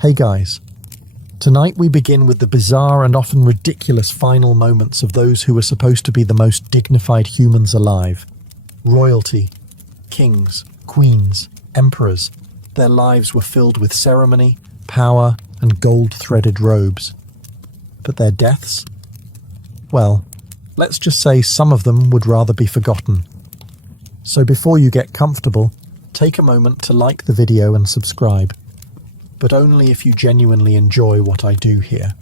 Hey guys, tonight we begin with the bizarre and often ridiculous final moments of those who were supposed to be the most dignified humans alive. Royalty, kings, queens, emperors. Their lives were filled with ceremony, power, and gold-threaded robes. But their deaths? Well, let's just say some of them would rather be forgotten. So before you get comfortable, take a moment to like the video and subscribe. But only if you genuinely enjoy what I do here.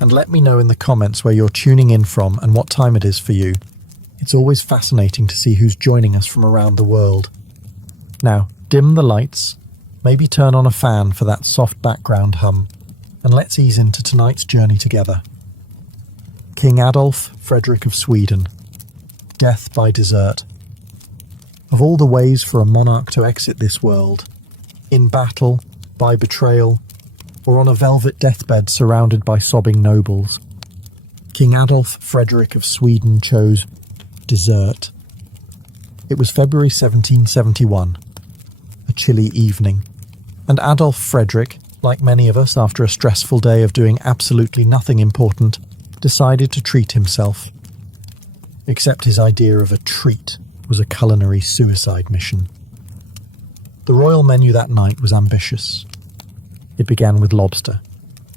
And let me know in the comments where you're tuning in from and what time it is for you. It's always fascinating to see who's joining us from around the world. Now, dim the lights, maybe turn on a fan for that soft background hum, and let's ease into tonight's journey together. King Adolf Frederick of Sweden. Death by desert. Of all the ways for a monarch to exit this world, in battle, by betrayal, or on a velvet deathbed surrounded by sobbing nobles, King Adolf Frederick of Sweden chose desert. It was February 1771, a chilly evening, and Adolf Frederick, like many of us after a stressful day of doing absolutely nothing important, decided to treat himself. Except his idea of a treat was a culinary suicide mission. The royal menu that night was ambitious. It began with lobster,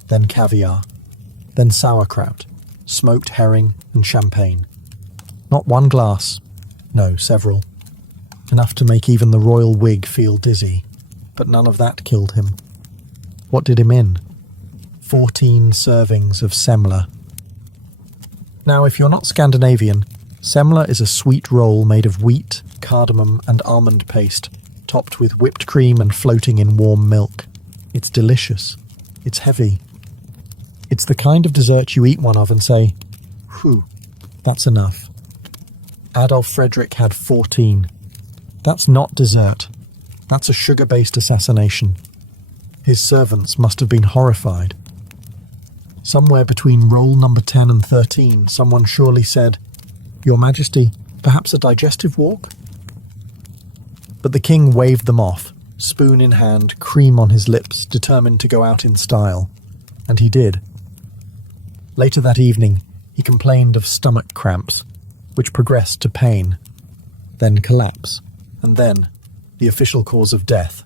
then caviar, then sauerkraut, smoked herring and champagne. Not one glass, no, several. Enough to make even the royal wig feel dizzy, but none of that killed him. What did him in? 14 servings of semla. Now, if you're not Scandinavian, semla is a sweet roll made of wheat, cardamom and almond paste, topped with whipped cream and floating in warm milk. It's delicious. It's heavy. It's the kind of dessert you eat one of and say, "Whew, that's enough." Adolf Frederick had 14. That's not dessert. That's a sugar-based assassination. His servants must have been horrified. Somewhere between roll number 10 and 13, someone surely said, "Your Majesty, perhaps a digestive walk?" But the king waved them off, spoon in hand, cream on his lips, determined to go out in style. And he did. Later that evening, he complained of stomach cramps, which progressed to pain, then collapse, and then the official cause of death,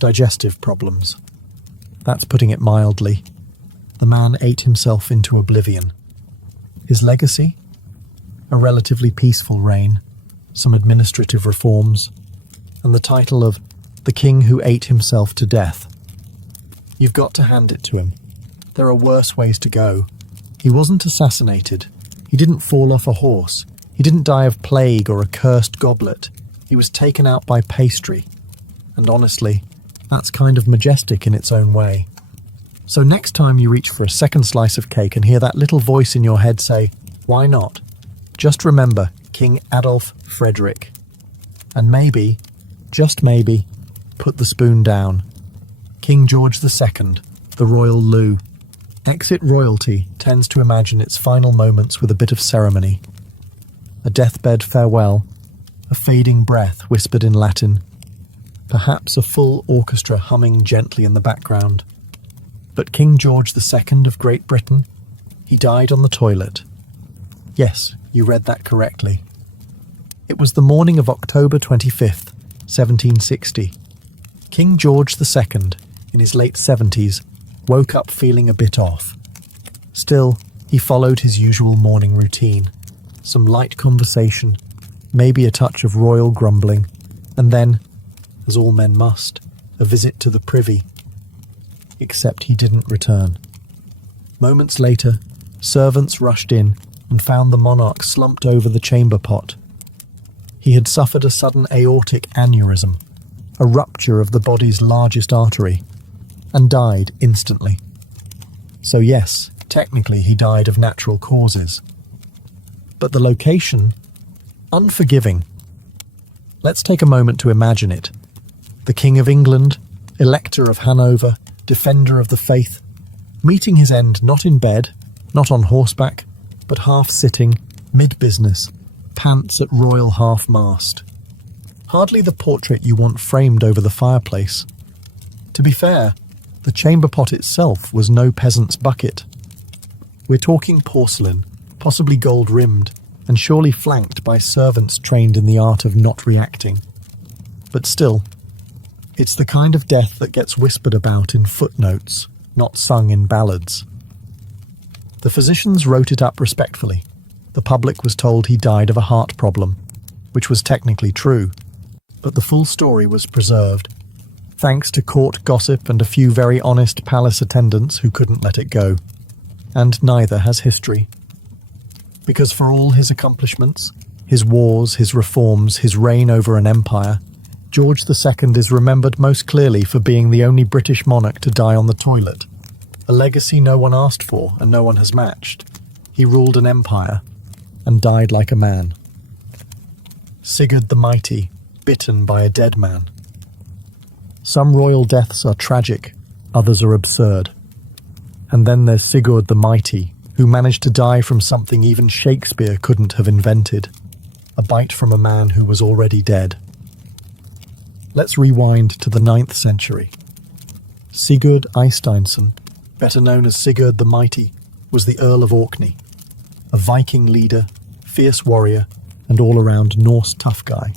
digestive problems. That's putting it mildly. The man ate himself into oblivion. His legacy? A relatively peaceful reign, some administrative reforms, and the title of the king who ate himself to death. You've got to hand it to him. There are worse ways to go. He wasn't assassinated. He didn't fall off a horse. He didn't die of plague or a cursed goblet. He was taken out by pastry. And honestly, that's kind of majestic in its own way. So next time you reach for a second slice of cake and hear that little voice in your head say, "Why not?" just remember King Adolf Frederick. And maybe, just maybe, put the spoon down. King George II, the royal loo. Exit royalty tends to imagine its final moments with a bit of ceremony. A deathbed farewell, a fading breath whispered in Latin, perhaps a full orchestra humming gently in the background. But King George II of Great Britain, he died on the toilet. Yes, you read that correctly. It was the morning of October 25th, 1760. King George II, in his late 70s, woke up feeling a bit off. Still, he followed his usual morning routine. Some light conversation, maybe a touch of royal grumbling, and then, as all men must, a visit to the privy. Except he didn't return. Moments later, servants rushed in and found the monarch slumped over the chamber pot. He had suffered a sudden aortic aneurysm, a rupture of the body's largest artery, and died instantly. So yes, technically he died of natural causes. But the location? Unforgiving. Let's take a moment to imagine it. The King of England, Elector of Hanover, defender of the faith, meeting his end not in bed, not on horseback, but half-sitting, mid-business, pants at royal half-mast. Hardly the portrait you want framed over the fireplace. To be fair, The chamber pot itself was no peasant's bucket. We're talking porcelain, possibly gold-rimmed, and surely flanked by servants trained in the art of not reacting. But still, it's the kind of death that gets whispered about in footnotes, not sung in ballads. The physicians wrote it up respectfully. The public was told he died of a heart problem, which was technically true, but the full story was preserved, thanks to court gossip and a few very honest palace attendants who couldn't let it go. And neither has history. Because for all his accomplishments, his wars, his reforms, his reign over an empire, George II is remembered most clearly for being the only British monarch to die on the toilet, a legacy no one asked for and no one has matched. He ruled an empire and died like a man. Sigurd the Mighty, bitten by a dead man. Some royal deaths are tragic, others are absurd. And then there's Sigurd the Mighty, who managed to die from something even Shakespeare couldn't have invented, a bite from a man who was already dead. Let's rewind to the 9th century. Sigurd Eysteinsson, better known as Sigurd the Mighty, was the Earl of Orkney, a Viking leader, fierce warrior, and all-around Norse tough guy.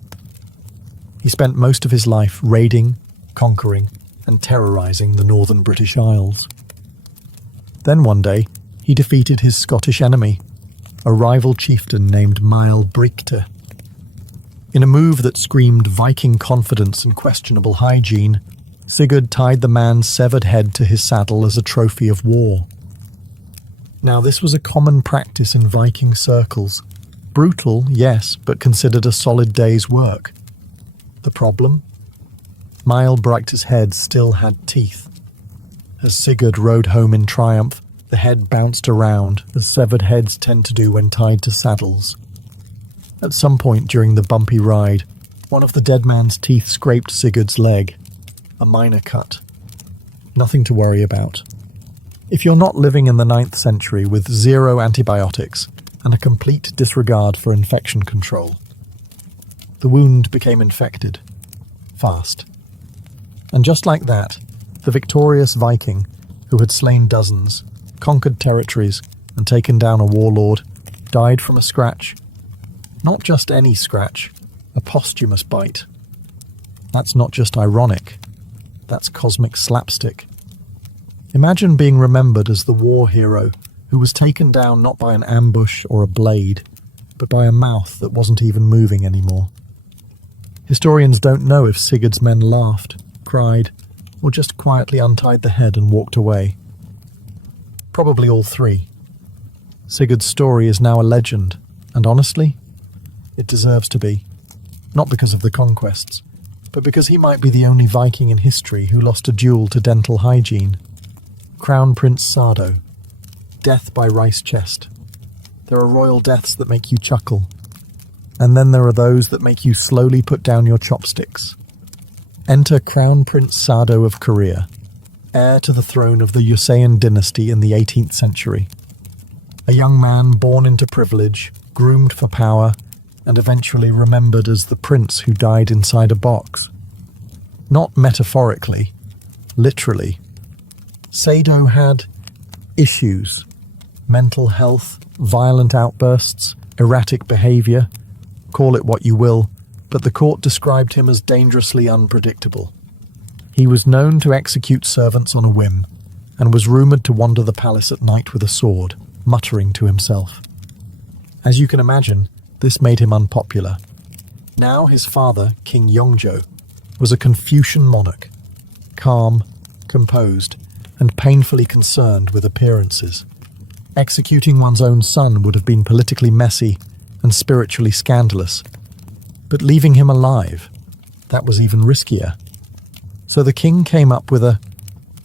He spent most of his life raiding, conquering, and terrorising the northern British Isles. Then one day, he defeated his Scottish enemy, a rival chieftain named Mael Brigte. In a move that screamed Viking confidence and questionable hygiene, Sigurd tied the man's severed head to his saddle as a trophy of war. Now, this was a common practice in Viking circles. Brutal, yes, but considered a solid day's work. The problem? Mael Brigte's head still had teeth. As Sigurd rode home in triumph, the head bounced around, as severed heads tend to do when tied to saddles. At some point during the bumpy ride, one of the dead man's teeth scraped Sigurd's leg. A minor cut. Nothing to worry about. If you're not living in the 9th century with zero antibiotics and a complete disregard for infection control. The wound became infected. Fast. And just like that, the victorious Viking, who had slain dozens, conquered territories, and taken down a warlord, died from a scratch. Not just any scratch, a posthumous bite. That's not just ironic, that's cosmic slapstick. Imagine being remembered as the war hero who was taken down not by an ambush or a blade, but by a mouth that wasn't even moving anymore. Historians don't know if Sigurd's men laughed, cried, or just quietly untied the head and walked away. Probably all three. Sigurd's story is now a legend, and honestly, it deserves to be. Not because of the conquests, but because he might be the only Viking in history who lost a duel to dental hygiene. Crown Prince Sardo. Death by rice chest. There are royal deaths that make you chuckle, and then there are those that make you slowly put down your chopsticks. Enter Crown Prince Sardo of Korea, heir to the throne of the Joseon dynasty in the 18th century. A young man born into privilege, groomed for power, and eventually remembered as the prince who died inside a box. Not metaphorically, literally. Sado had issues. Mental health, violent outbursts, erratic behaviour. Call it what you will, but the court described him as dangerously unpredictable. He was known to execute servants on a whim, and was rumoured to wander the palace at night with a sword, muttering to himself. As you can imagine, this made him unpopular. Now his father, King Yongjo, was a Confucian monarch, calm, composed, and painfully concerned with appearances. Executing one's own son would have been politically messy and spiritually scandalous, but leaving him alive, that was even riskier. So the king came up with a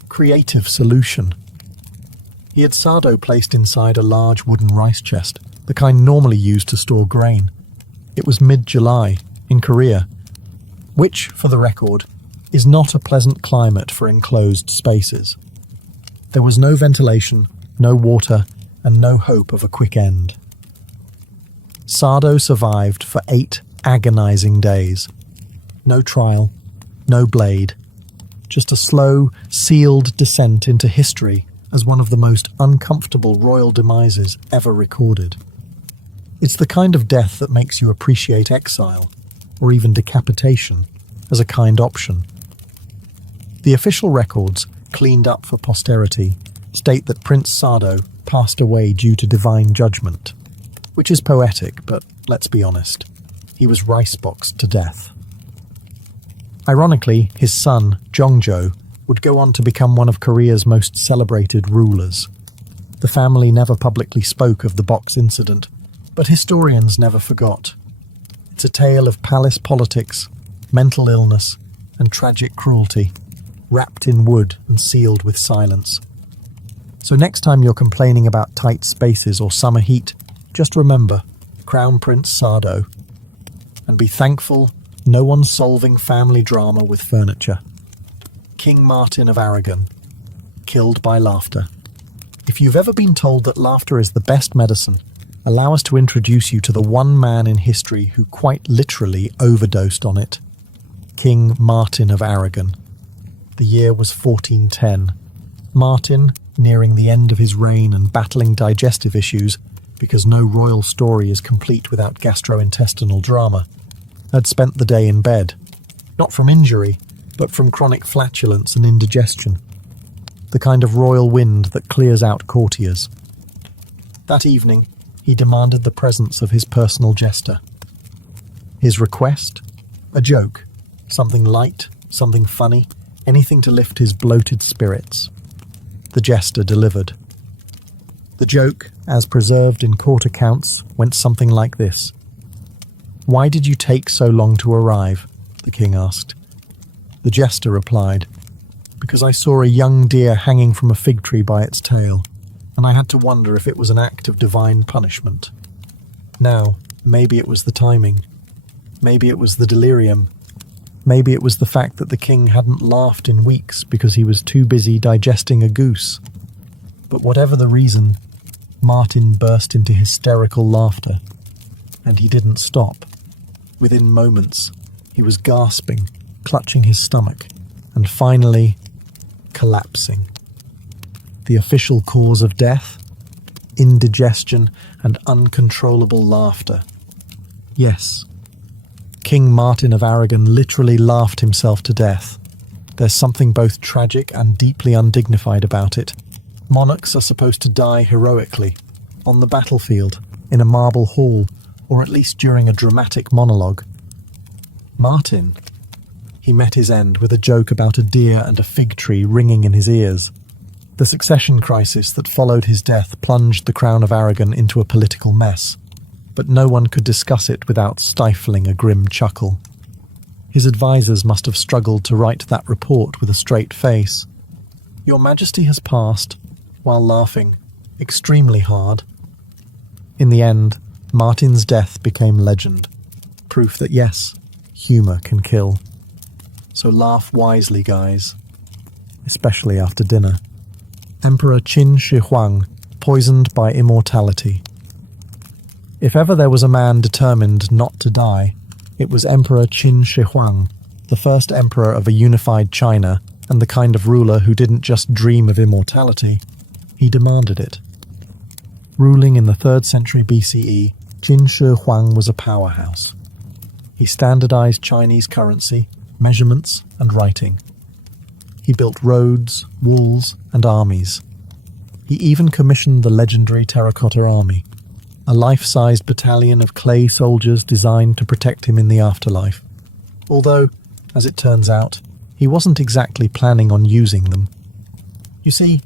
creative solution. He had Sardo placed inside a large wooden rice chest, the kind normally used to store grain. It was mid-July, in Korea, which, for the record, is not a pleasant climate for enclosed spaces. There was no ventilation, no water, and no hope of a quick end. Sardo survived for 8 agonizing days. No trial, no blade, just a slow, sealed descent into history as one of the most uncomfortable royal demises ever recorded. It's the kind of death that makes you appreciate exile, or even decapitation, as a kind option. The official records, cleaned up for posterity, state that Prince Sardo passed away due to divine judgment, which is poetic, but let's be honest, he was rice-boxed to death. Ironically, his son, Jongjo, would go on to become one of Korea's most celebrated rulers. The family never publicly spoke of the box incident, but historians never forgot. It's a tale of palace politics, mental illness, and tragic cruelty, wrapped in wood and sealed with silence. So next time you're complaining about tight spaces or summer heat, just remember Crown Prince Sardo, and be thankful no one's solving family drama with furniture. King Martin of Aragon, killed by laughter. If you've ever been told that laughter is the best medicine, allow us to introduce you to the one man in history who quite literally overdosed on it. King Martin of Aragon. The year was 1410. Martin, nearing the end of his reign and battling digestive issues, because no royal story is complete without gastrointestinal drama, had spent the day in bed, not from injury, but from chronic flatulence and indigestion, the kind of royal wind that clears out courtiers. That evening, he demanded the presence of his personal jester. His request? A joke, something light, something funny, anything to lift his bloated spirits. The jester delivered. The joke, as preserved in court accounts, went something like this. "Why did you take so long to arrive?" the king asked. The jester replied, "Because I saw a young deer hanging from a fig tree by its tail, and I had to wonder if it was an act of divine punishment. Now, maybe it was the timing. Maybe it was the delirium. Maybe it was the fact that the king hadn't laughed in weeks because he was too busy digesting a goose. But whatever the reason, Martin burst into hysterical laughter, and he didn't stop. Within moments, he was gasping, clutching his stomach, and finally collapsing. The official cause of death? Indigestion and uncontrollable laughter. Yes, King Martin of Aragon literally laughed himself to death. There's something both tragic and deeply undignified about it. Monarchs are supposed to die heroically, on the battlefield, in a marble hall, or at least during a dramatic monologue. Martin, he met his end with a joke about a deer and a fig tree ringing in his ears. The succession crisis that followed his death plunged the Crown of Aragon into a political mess, but no one could discuss it without stifling a grim chuckle. His advisors must have struggled to write that report with a straight face. "Your Majesty has passed," while laughing, extremely hard. In the end, Martin's death became legend, proof that yes, humour can kill. So laugh wisely, guys, especially after dinner. Emperor Qin Shi Huang, poisoned by immortality. If ever there was a man determined not to die, it was Emperor Qin Shi Huang, the first emperor of a unified China, and the kind of ruler who didn't just dream of immortality, he demanded it. Ruling in the 3rd century BCE, Qin Shi Huang was a powerhouse. He standardized Chinese currency, measurements, and writing. He built roads, walls, and armies. He even commissioned the legendary Terracotta Army, a life-sized battalion of clay soldiers designed to protect him in the afterlife. Although, as it turns out, he wasn't exactly planning on using them. You see,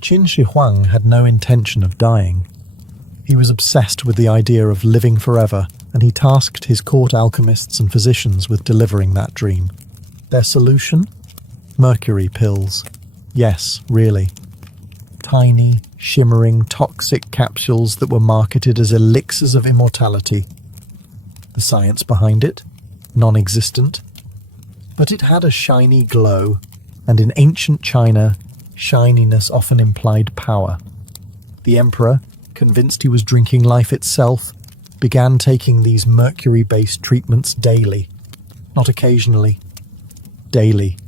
Qin Shi Huang had no intention of dying. He was obsessed with the idea of living forever, and he tasked his court alchemists and physicians with delivering that dream. Their solution? Mercury pills. Yes, really. Tiny, shimmering, toxic capsules that were marketed as elixirs of immortality. The science behind it? Non-existent. But it had a shiny glow, and in ancient China, shininess often implied power. The emperor, convinced he was drinking life itself, began taking these mercury-based treatments daily. Not occasionally. Daily.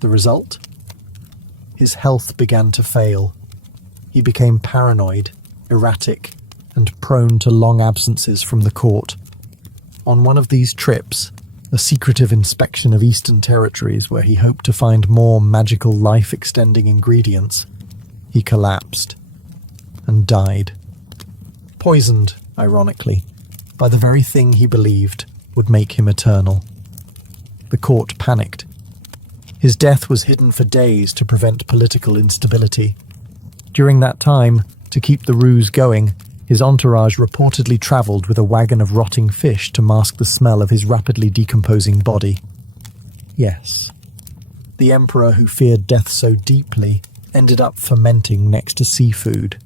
The result? His health began to fail. He became paranoid, erratic, and prone to long absences from the court. On one of these trips, a secretive inspection of Eastern territories where he hoped to find more magical life-extending ingredients, he collapsed and died. Poisoned, ironically, by the very thing he believed would make him eternal. The court panicked. His death was hidden for days to prevent political instability. During that time, to keep the ruse going, his entourage reportedly travelled with a wagon of rotting fish to mask the smell of his rapidly decomposing body. Yes, the emperor who feared death so deeply ended up fermenting next to seafood.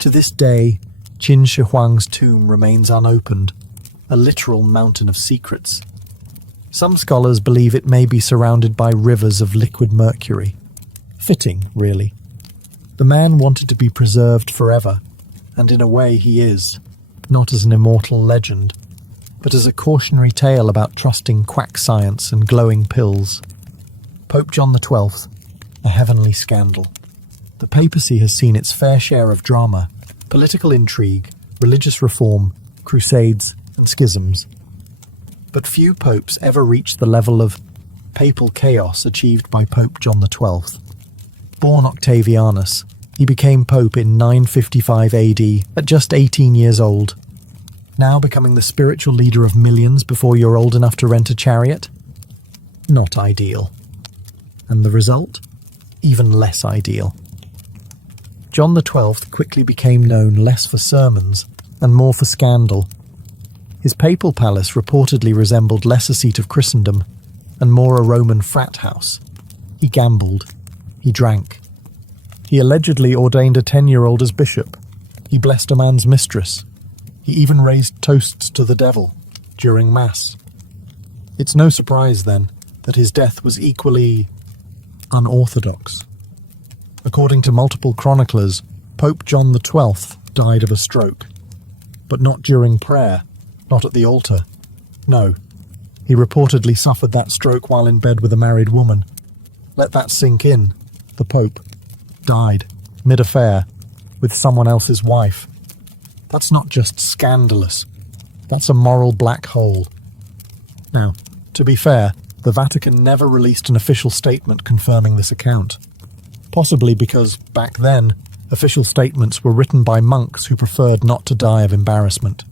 To this day, Qin Shi Huang's tomb remains unopened, a literal mountain of secrets. Some scholars believe it may be surrounded by rivers of liquid mercury. Fitting, really. The man wanted to be preserved forever, and in a way he is, not as an immortal legend, but as a cautionary tale about trusting quack science and glowing pills. Pope John XII, a heavenly scandal. The papacy has seen its fair share of drama, political intrigue, religious reform, crusades, and schisms. But few popes ever reached the level of papal chaos achieved by Pope John XII. Born Octavianus, he became pope in 955 AD at just 18 years old. Now becoming the spiritual leader of millions before you're old enough to rent a chariot? Not ideal. And the result? Even less ideal. John XII quickly became known less for sermons and more for scandal. His papal palace reportedly resembled less a seat of Christendom and more a Roman frat house. He gambled. He drank. He allegedly ordained a 10-year-old as bishop. He blessed a man's mistress. He even raised toasts to the devil during Mass. It's no surprise, then, that his death was equally unorthodox. According to multiple chroniclers, Pope John XII died of a stroke. But not during prayer, not at the altar. No, he reportedly suffered that stroke while in bed with a married woman. Let that sink in. The Pope died, mid-affair, with someone else's wife. That's not just scandalous. That's a moral black hole. Now, to be fair, the Vatican never released an official statement confirming this account. Possibly because, back then, official statements were written by monks who preferred not to die of embarrassment.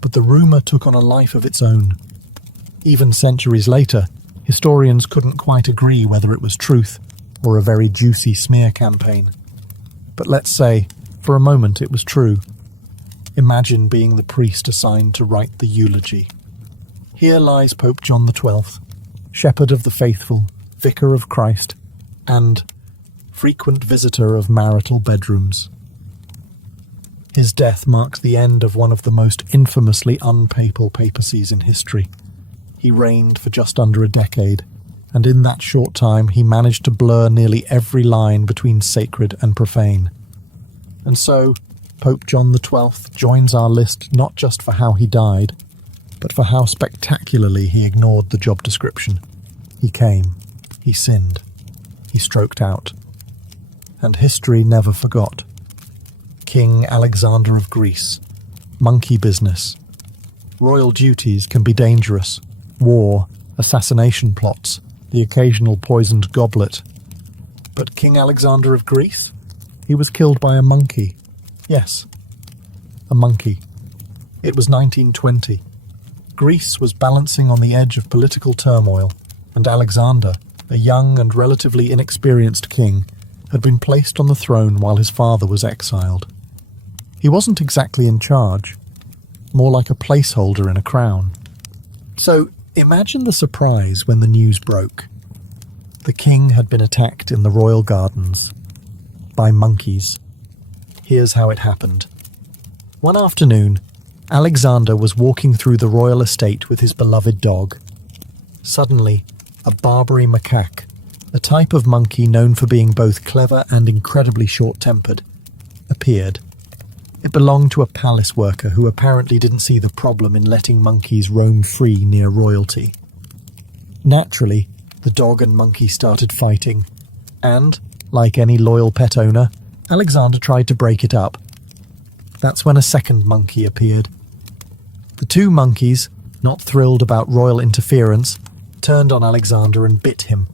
But the rumour took on a life of its own. Even centuries later, historians couldn't quite agree whether it was truth or a very juicy smear campaign. But let's say, for a moment, it was true. Imagine being the priest assigned to write the eulogy. Here lies Pope John XII, shepherd of the faithful, vicar of Christ, and frequent visitor of marital bedrooms. His death marks the end of one of the most infamously unpapal papacies in history. He reigned for just under a decade, and in that short time he managed to blur nearly every line between sacred and profane. And so, Pope John XII joins our list not just for how he died, but for how spectacularly he ignored the job description. He came, he sinned, he stroked out. And history never forgot. King Alexander of Greece. Monkey business. Royal duties can be dangerous. War, assassination plots, the occasional poisoned goblet. But King Alexander of Greece? He was killed by a monkey. Yes, a monkey. It was 1920. Greece was balancing on the edge of political turmoil, and Alexander, a young and relatively inexperienced king, had been placed on the throne while his father was exiled. He wasn't exactly in charge, more like a placeholder in a crown. So imagine the surprise when the news broke. The king had been attacked in the royal gardens by monkeys. Here's how it happened. One afternoon, Alexander was walking through the royal estate with his beloved dog. Suddenly, a Barbary macaque, a type of monkey known for being both clever and incredibly short-tempered, appeared. It belonged to a palace worker who apparently didn't see the problem in letting monkeys roam free near royalty. Naturally, The dog and monkey started fighting, and, like any loyal pet owner, Alexander tried to break it up. That's when a second monkey appeared. The two monkeys, not thrilled about royal interference, turned on Alexander and bit him,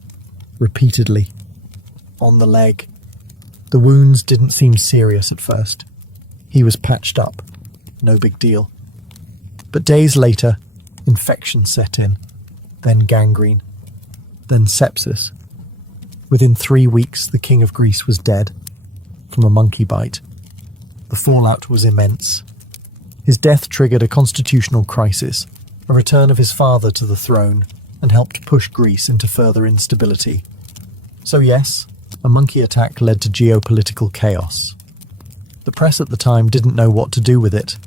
repeatedly, on the leg. The wounds didn't seem serious at first. He was patched up, no big deal. But days later, infection set in, then gangrene, then sepsis. Within 3 weeks, the King of Greece was dead, from a monkey bite. The fallout was immense. His death triggered a constitutional crisis, a return of his father to the throne, and helped push Greece into further instability. So yes, a monkey attack led to geopolitical chaos. The press at the time didn't know what to do with it.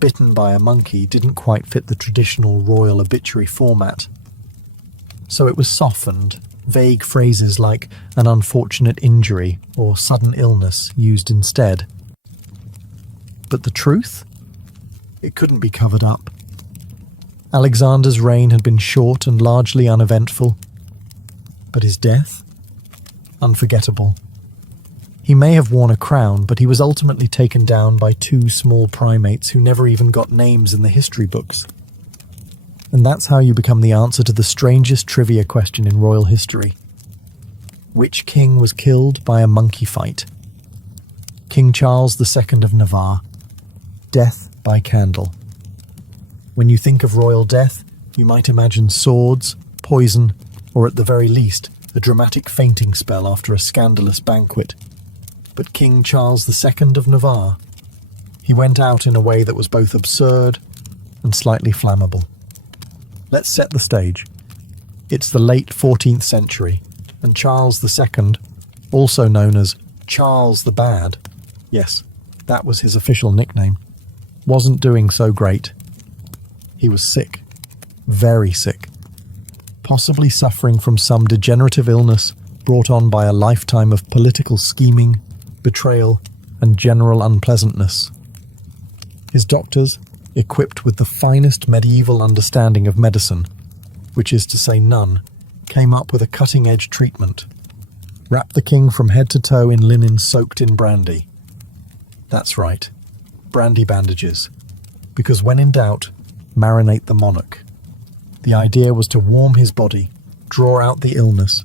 Bitten by a monkey didn't quite fit the traditional royal obituary format. So it was softened, vague phrases like an unfortunate injury or sudden illness used instead. But the truth? It couldn't be covered up. Alexander's reign had been short and largely uneventful. But his death? Unforgettable. He may have worn a crown, but he was ultimately taken down by 2 small primates who never even got names in the history books. And that's how you become the answer to the strangest trivia question in royal history. Which king was killed by a monkey fight? King Charles II of Navarre. Death by candle. When you think of royal death, you might imagine swords, poison, or at the very least, a dramatic fainting spell after a scandalous banquet. But King Charles II of Navarre, he went out in a way that was both absurd and slightly flammable. Let's set the stage. It's the late 14th century, and Charles II, also known as Charles the Bad, yes, that was his official nickname, wasn't doing so great. He was sick, very sick, possibly suffering from some degenerative illness brought on by a lifetime of political scheming, betrayal, and general unpleasantness. His doctors, equipped with the finest medieval understanding of medicine, which is to say none, came up with a cutting-edge treatment. Wrap the king from head to toe in linen soaked in brandy. That's right, brandy bandages, because when in doubt, marinate the monarch. The idea was to warm his body, draw out the illness,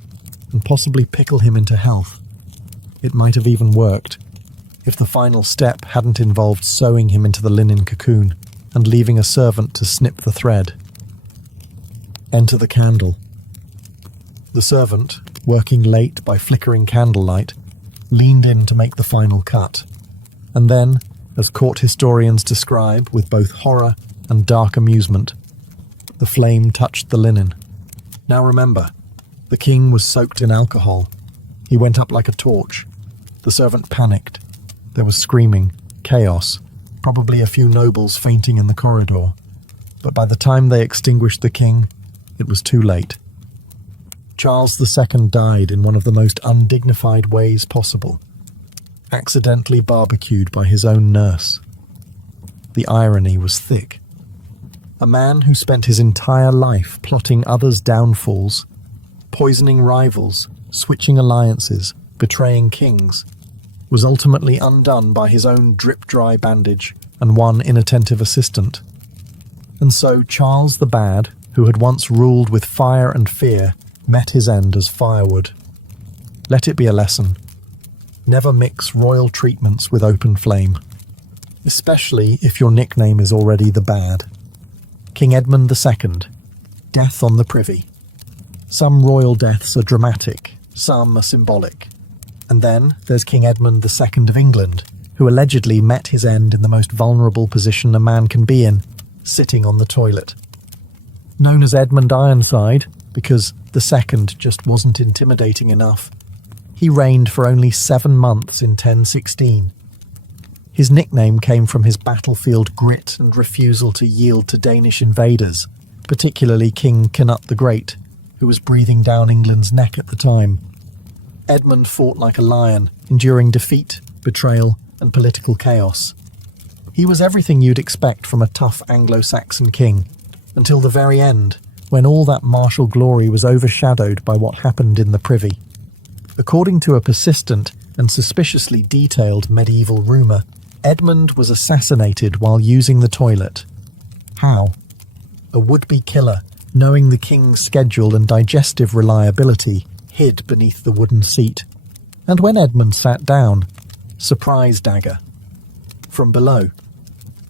and possibly pickle him into health. It might have even worked, if the final step hadn't involved sewing him into the linen cocoon and leaving a servant to snip the thread. Enter the candle. The servant, working late by flickering candlelight, leaned in to make the final cut. And then, as court historians describe with both horror and dark amusement, the flame touched the linen. Now remember, the king was soaked in alcohol. He went up like a torch. The servant panicked. There was screaming, chaos, probably a few nobles fainting in the corridor. But by the time they extinguished the king, it was too late. Charles II died in one of the most undignified ways possible, accidentally barbecued by his own nurse. The irony was thick. A man who spent his entire life plotting others' downfalls, poisoning rivals, switching alliances, betraying kings, was ultimately undone by his own drip-dry bandage and one inattentive assistant. And so Charles the Bad, who had once ruled with fire and fear, met his end as firewood. Let it be a lesson. Never mix royal treatments with open flame, especially if your nickname is already the Bad. King Edmund II, death on the privy. Some royal deaths are dramatic, some are symbolic. And then there's King Edmund II of England, who allegedly met his end in the most vulnerable position a man can be in, sitting on the toilet. Known as Edmund Ironside, because the second just wasn't intimidating enough, he reigned for only 7 months in 1016. His nickname came from his battlefield grit and refusal to yield to Danish invaders, particularly King Canute the Great, who was breathing down England's neck at the time. Edmund fought like a lion, enduring defeat, betrayal, and political chaos. He was everything you'd expect from a tough Anglo-Saxon king, until the very end, when all that martial glory was overshadowed by what happened in the privy. According to a persistent and suspiciously detailed medieval rumour, Edmund was assassinated while using the toilet. How? A would-be killer, knowing the king's schedule and digestive reliability, hid beneath the wooden seat. And when Edmund sat down, surprise dagger. From below.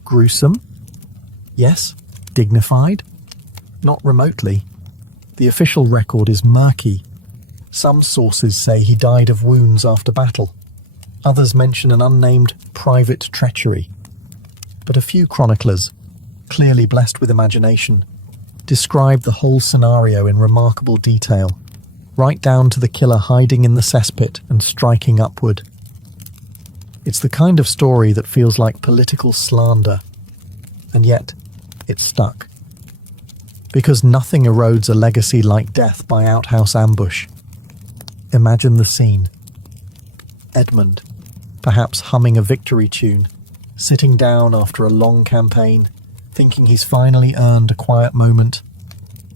Gruesome? Yes. Dignified? Not remotely. The official record is murky. Some sources say he died of wounds after battle. Others mention an unnamed private treachery. But a few chroniclers, clearly blessed with imagination, describe the whole scenario in remarkable detail, right down to the killer hiding in the cesspit and striking upward. It's the kind of story that feels like political slander, and yet it's stuck. Because nothing erodes a legacy like death by outhouse ambush. Imagine the scene. Edmund, perhaps humming a victory tune, sitting down after a long campaign, thinking he's finally earned a quiet moment,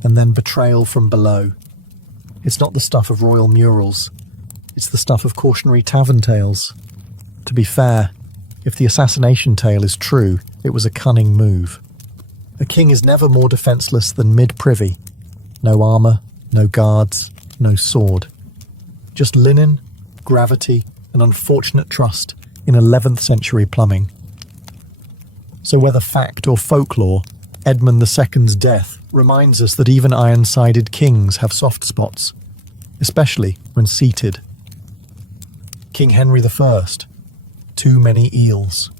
and then betrayal from below. It's not the stuff of royal murals. It's the stuff of cautionary tavern tales. To be fair, if the assassination tale is true, it was a cunning move. A king is never more defenceless than mid-privy. No armour, no guards, no sword. Just linen, gravity, and unfortunate trust in 11th century plumbing. So whether fact or folklore, Edmund II's death reminds us that even iron-sided kings have soft spots, especially when seated. King Henry I, too many eels.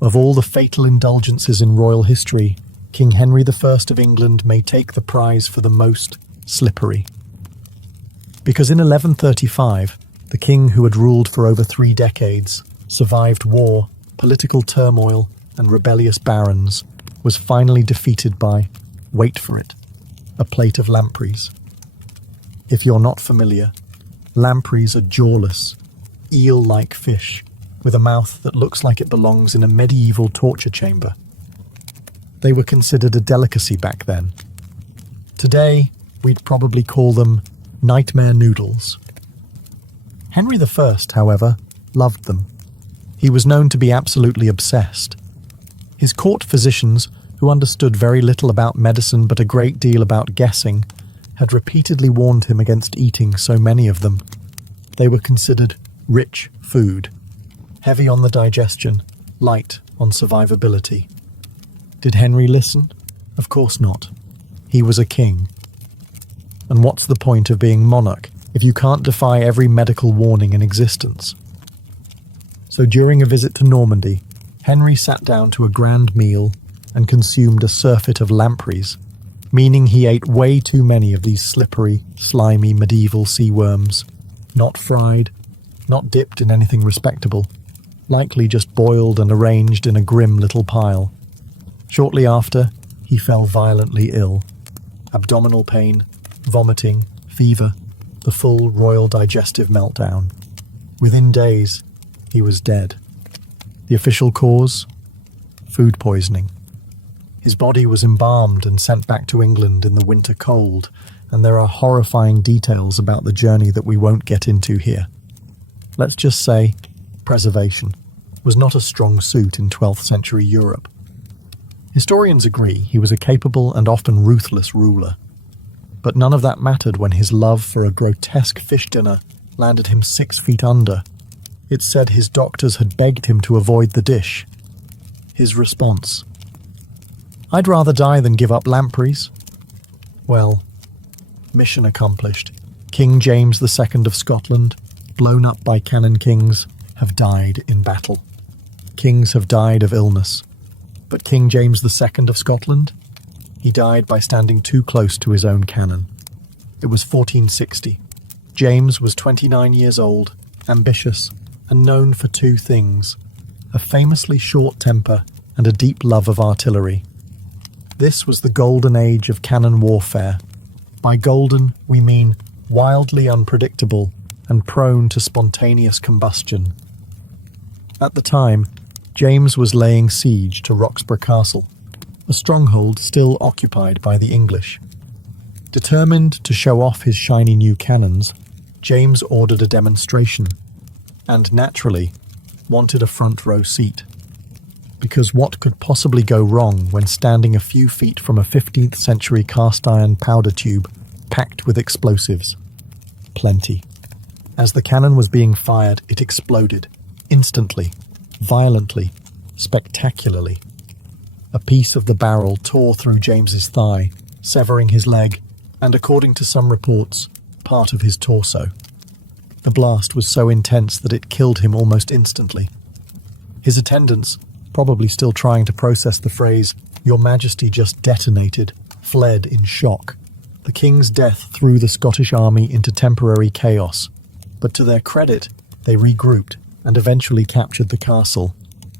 Of all the fatal indulgences in royal history, King Henry I of England may take the prize for the most slippery. Because in 1135, the king who had ruled for over 3 decades, survived war, political turmoil, and rebellious barons, was finally defeated by, wait for it, a plate of lampreys. If you're not familiar, lampreys are jawless, eel-like fish, with a mouth that looks like it belongs in a medieval torture chamber. They were considered a delicacy back then. Today, we'd probably call them nightmare noodles. Henry I, however, loved them. He was known to be absolutely obsessed. His court physicians, who understood very little about medicine but a great deal about guessing, had repeatedly warned him against eating so many of them. They were considered rich food, heavy on the digestion, light on survivability. Did Henry listen? Of course not. He was a king. And what's the point of being monarch if you can't defy every medical warning in existence? So during a visit to Normandy, Henry sat down to a grand meal and consumed a surfeit of lampreys, meaning he ate way too many of these slippery, slimy medieval sea worms, not fried, not dipped in anything respectable, likely just boiled and arranged in a grim little pile. Shortly after, he fell violently ill. Abdominal pain, vomiting, fever, the full royal digestive meltdown. Within days, he was dead. The official cause? Food poisoning. His body was embalmed and sent back to England in the winter cold, and there are horrifying details about the journey that we won't get into here. Let's just say, preservation was not a strong suit in 12th century Europe. Historians agree he was a capable and often ruthless ruler. But none of that mattered when his love for a grotesque fish dinner landed him 6 feet under. It's said his doctors had begged him to avoid the dish. His response: "I'd rather die than give up lampreys." Well, mission accomplished. King James II of Scotland, blown up by cannon kings, have died in battle. Kings have died of illness. But King James II of Scotland? He died by standing too close to his own cannon. It was 1460. James was 29 years old, ambitious, and known for 2 things: a famously short temper and a deep love of artillery. This was the golden age of cannon warfare. By golden, we mean wildly unpredictable and prone to spontaneous combustion. At the time, James was laying siege to Roxburgh Castle, a stronghold still occupied by the English. Determined to show off his shiny new cannons, James ordered a demonstration, and naturally wanted a front row seat. Because what could possibly go wrong when standing a few feet from a 15th century cast iron powder tube packed with explosives? Plenty. As the cannon was being fired, it exploded, instantly, violently, spectacularly. A piece of the barrel tore through James's thigh, severing his leg, and according to some reports, part of his torso. The blast was so intense that it killed him almost instantly. His attendants, probably still trying to process the phrase, "Your Majesty just detonated," fled in shock. The king's death threw the Scottish army into temporary chaos, but to their credit, they regrouped and eventually captured the castle.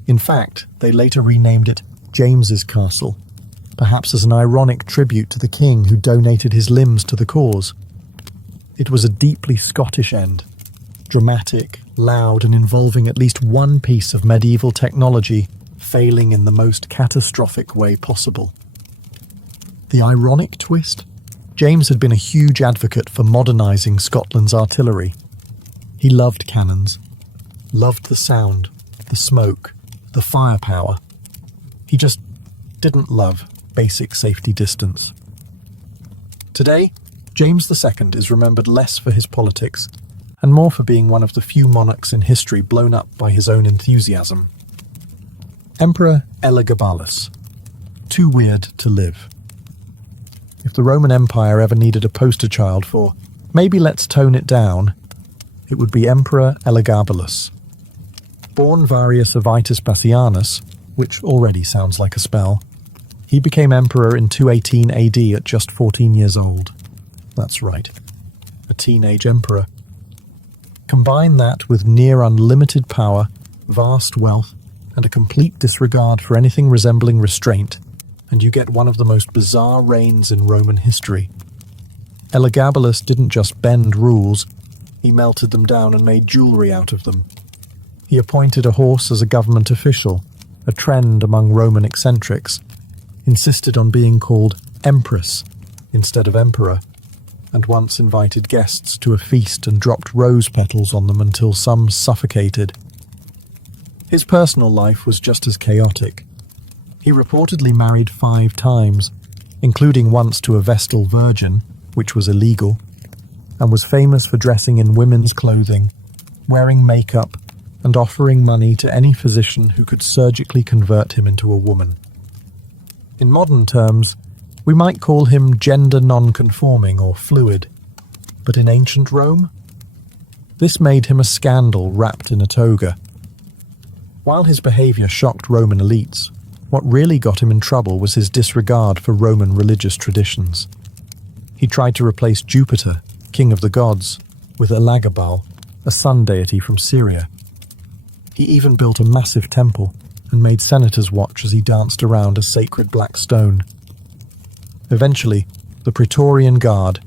In fact, they later renamed it James's Castle, perhaps as an ironic tribute to the king who donated his limbs to the cause. It was a deeply Scottish end, dramatic, loud, and involving at least one piece of medieval technology failing in the most catastrophic way possible. The ironic twist? James had been a huge advocate for modernising Scotland's artillery. He loved cannons, loved the sound, the smoke, the firepower. He just didn't love basic safety distance. Today, James II is remembered less for his politics and more for being one of the few monarchs in history blown up by his own enthusiasm. Emperor Elagabalus. Too weird to live. If the Roman Empire ever needed a poster child for, maybe let's tone it down, it would be Emperor Elagabalus. Born Varius Avitus Bassianus, which already sounds like a spell, he became emperor in 218 AD at just 14 years old. That's right, a teenage emperor. Combine that with near unlimited power, vast wealth, and a complete disregard for anything resembling restraint, and you get one of the most bizarre reigns in Roman history. Elagabalus didn't just bend rules, he melted them down and made jewelry out of them. He appointed a horse as a government official, a trend among Roman eccentrics, insisted on being called Empress instead of Emperor, and once invited guests to a feast and dropped rose petals on them until some suffocated. His personal life was just as chaotic. He reportedly married 5 times, including once to a Vestal virgin, which was illegal, and was famous for dressing in women's clothing, wearing makeup, and offering money to any physician who could surgically convert him into a woman. In modern terms, we might call him gender non-conforming or fluid, but in ancient Rome, this made him a scandal wrapped in a toga. While his behaviour shocked Roman elites, what really got him in trouble was his disregard for Roman religious traditions. He tried to replace Jupiter, king of the gods, with Elagabal, a sun deity from Syria. He even built a massive temple and made senators watch as he danced around a sacred black stone. Eventually, the Praetorian Guard,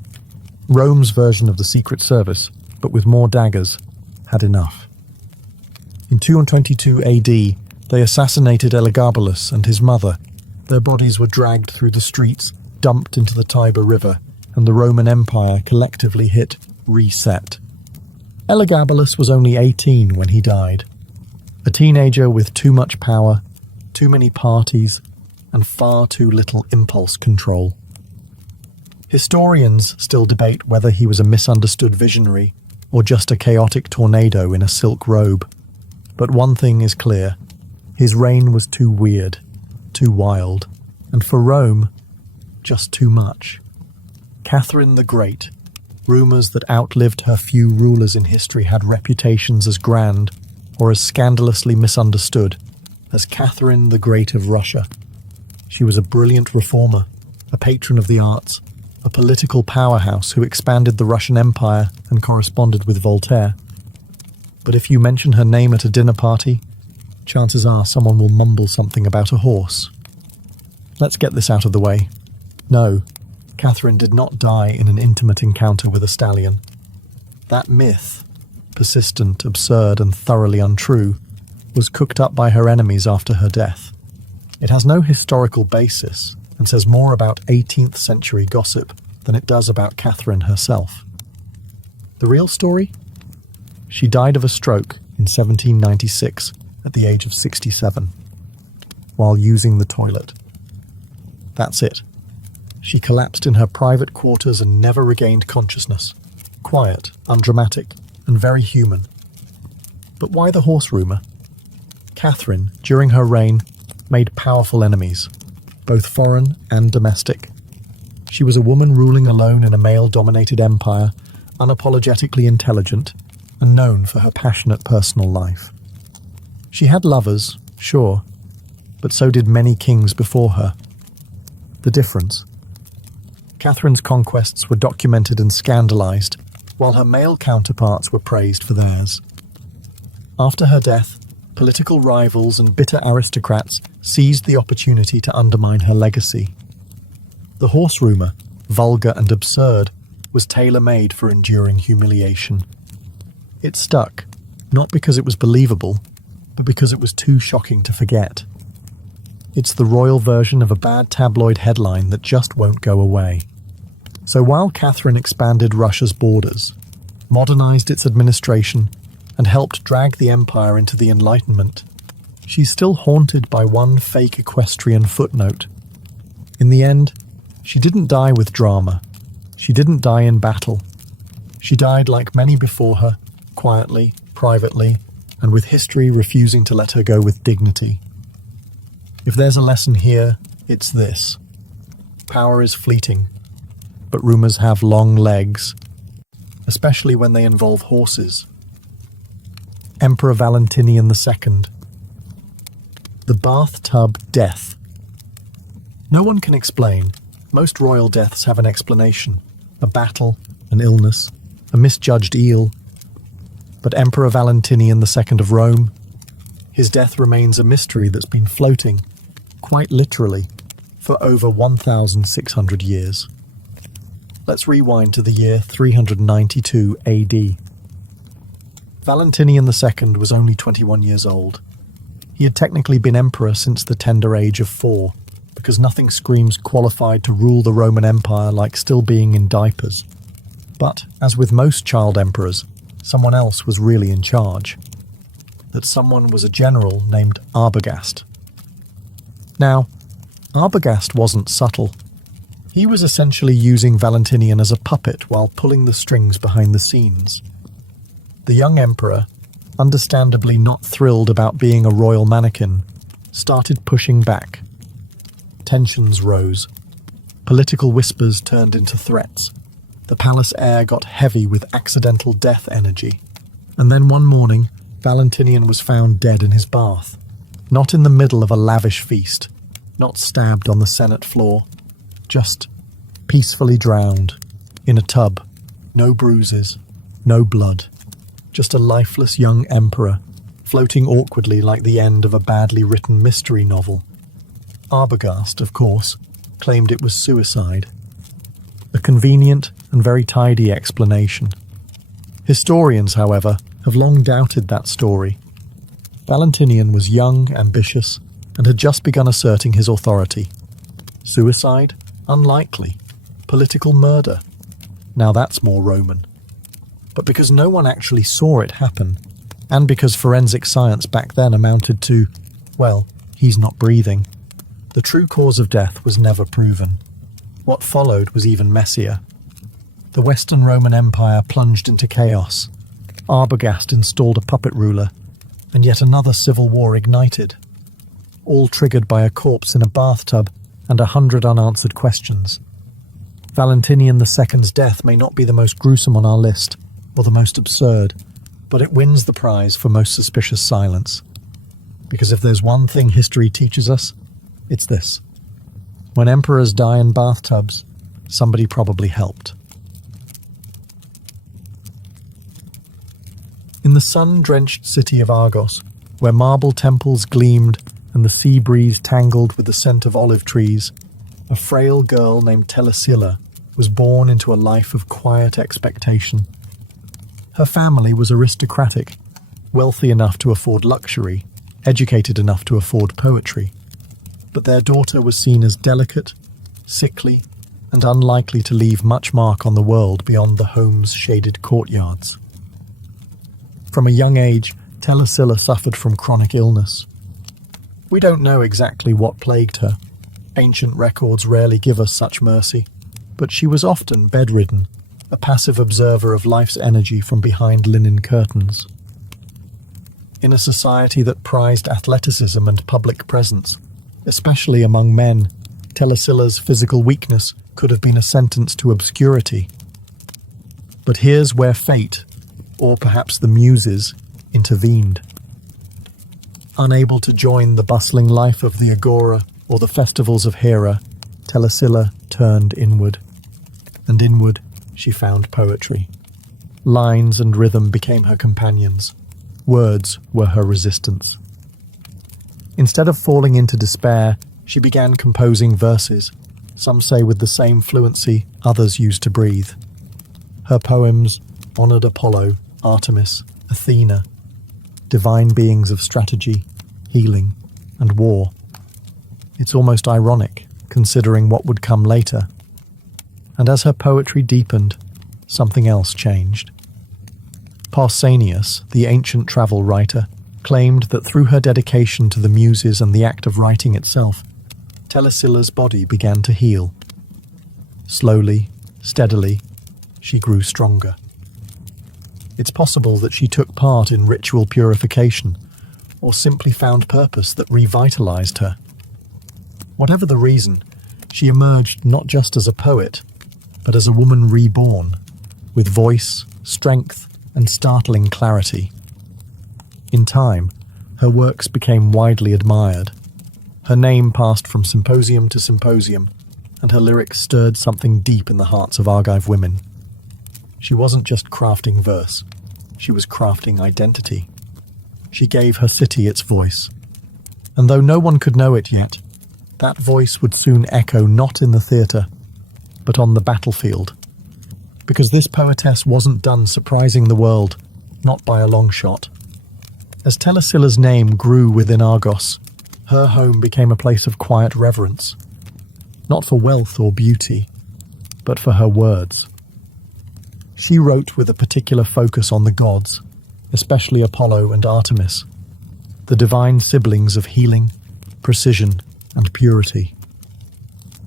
Rome's version of the Secret Service, but with more daggers, had enough. In 222 AD, they assassinated Elagabalus and his mother. Their bodies were dragged through the streets, dumped into the Tiber River, and the Roman Empire collectively hit reset. Elagabalus was only 18 when he died. A teenager with too much power, too many parties, and far too little impulse control. Historians still debate whether he was a misunderstood visionary or just a chaotic tornado in a silk robe. But one thing is clear, his reign was too weird, too wild, and for Rome, just too much. Catherine the Great, rumours that outlived her few rulers in history had reputations as grand or as scandalously misunderstood as Catherine the Great of Russia. She was a brilliant reformer, a patron of the arts, a political powerhouse who expanded the Russian Empire and corresponded with Voltaire. But if you mention her name at a dinner party, chances are someone will mumble something about a horse. Let's get this out of the way. No, Catherine did not die in an intimate encounter with a stallion. That myth, persistent, absurd, and thoroughly untrue, was cooked up by her enemies after her death. It has no historical basis and says more about 18th century gossip than it does about Catherine herself. The real story? She died of a stroke in 1796 at the age of 67 while using the toilet. That's it. She collapsed in her private quarters and never regained consciousness. Quiet, undramatic, and very human. But why the horse rumour? Catherine, during her reign, made powerful enemies, both foreign and domestic. She was a woman ruling alone in a male-dominated empire, unapologetically intelligent, and known for her passionate personal life. She had lovers, sure, but so did many kings before her. The difference? Catherine's conquests were documented and scandalized, while her male counterparts were praised for theirs. After her death, political rivals and bitter aristocrats seized the opportunity to undermine her legacy. The horse rumour, vulgar and absurd, was tailor-made for enduring humiliation. It stuck, not because it was believable, but because it was too shocking to forget. It's the royal version of a bad tabloid headline that just won't go away. So while Catherine expanded Russia's borders, modernized its administration, and helped drag the empire into the Enlightenment, she's still haunted by one fake equestrian footnote. In the end, she didn't die with drama. She didn't die in battle. She died like many before her, quietly, privately, and with history refusing to let her go with dignity. If there's a lesson here, it's this. Power is fleeting, but rumours have long legs, especially when they involve horses. Emperor Valentinian II. The bathtub death. No one can explain. Most royal deaths have an explanation. A battle, an illness, a misjudged eel. But Emperor Valentinian II of Rome, his death remains a mystery that's been floating, quite literally, for over 1,600 years. Let's rewind to the year 392 AD. Valentinian II was only 21 years old. He had technically been emperor since the tender age of 4, because nothing screams qualified to rule the Roman Empire like still being in diapers. But, as with most child emperors, someone else was really in charge. That someone was a general named Arbogast. Now, Arbogast wasn't subtle. He was essentially using Valentinian as a puppet while pulling the strings behind the scenes. The young emperor, understandably not thrilled about being a royal mannequin, started pushing back. Tensions rose. Political whispers turned into threats. The palace air got heavy with accidental death energy. And then one morning, Valentinian was found dead in his bath. Not in the middle of a lavish feast. Not stabbed on the Senate floor. Just peacefully drowned. In a tub. No bruises. No blood. Just a lifeless young emperor, floating awkwardly like the end of a badly written mystery novel. Arbogast, of course, claimed it was suicide. A convenient and very tidy explanation. Historians, however, have long doubted that story. Valentinian was young, ambitious, and had just begun asserting his authority. Suicide? Unlikely. Political murder? Now that's more Roman. But because no one actually saw it happen, and because forensic science back then amounted to, well, he's not breathing, the true cause of death was never proven. What followed was even messier. The Western Roman Empire plunged into chaos. Arbogast installed a puppet ruler, and yet another civil war ignited. All triggered by a corpse in a bathtub and 100 unanswered questions. Valentinian II's death may not be the most gruesome on our list, or the most absurd, but it wins the prize for most suspicious silence. Because if there's one thing history teaches us, it's this. When emperors die in bathtubs, somebody probably helped. In the sun-drenched city of Argos, where marble temples gleamed and the sea breeze tangled with the scent of olive trees, a frail girl named Telesilla was born into a life of quiet expectation. Her family was aristocratic, wealthy enough to afford luxury, educated enough to afford poetry. but their daughter was seen as delicate, sickly, and unlikely to leave much mark on the world beyond the home's shaded courtyards. From a young age, Telesilla suffered from chronic illness. We don't know exactly what plagued her. Ancient records rarely give us such mercy, but she was often bedridden, a passive observer of life's energy from behind linen curtains. In a society that prized athleticism and public presence, especially among men, Telesilla's physical weakness could have been a sentence to obscurity. But here's where fate, or perhaps the muses, intervened. Unable to join the bustling life of the agora or the festivals of Hera, Telesilla turned inward. And inward she found poetry. Lines and rhythm became her companions. Words were her resistance. Instead of falling into despair, she began composing verses, some say with the same fluency others used to breathe. Her poems honored Apollo, Artemis, Athena, divine beings of strategy, healing, and war. It's almost ironic, considering what would come later. And as her poetry deepened, something else changed. Pausanias, the ancient travel writer, claimed that through her dedication to the muses and the act of writing itself, Telesilla's body began to heal. Slowly, steadily, she grew stronger. It's possible that she took part in ritual purification, or simply found purpose that revitalized her. Whatever the reason, she emerged not just as a poet, but as a woman reborn, with voice, strength, and startling clarity. In time, her works became widely admired. Her name passed from symposium to symposium, and her lyrics stirred something deep in the hearts of Argive women. She wasn't just crafting verse, she was crafting identity. She gave her city its voice. And though no one could know it yet, that voice would soon echo not in the theatre, but on the battlefield. Because this poetess wasn't done surprising the world, not by a long shot. As Telesilla's name grew within Argos, her home became a place of quiet reverence, not for wealth or beauty, but for her words. She wrote with a particular focus on the gods, especially Apollo and Artemis, the divine siblings of healing, precision, and purity.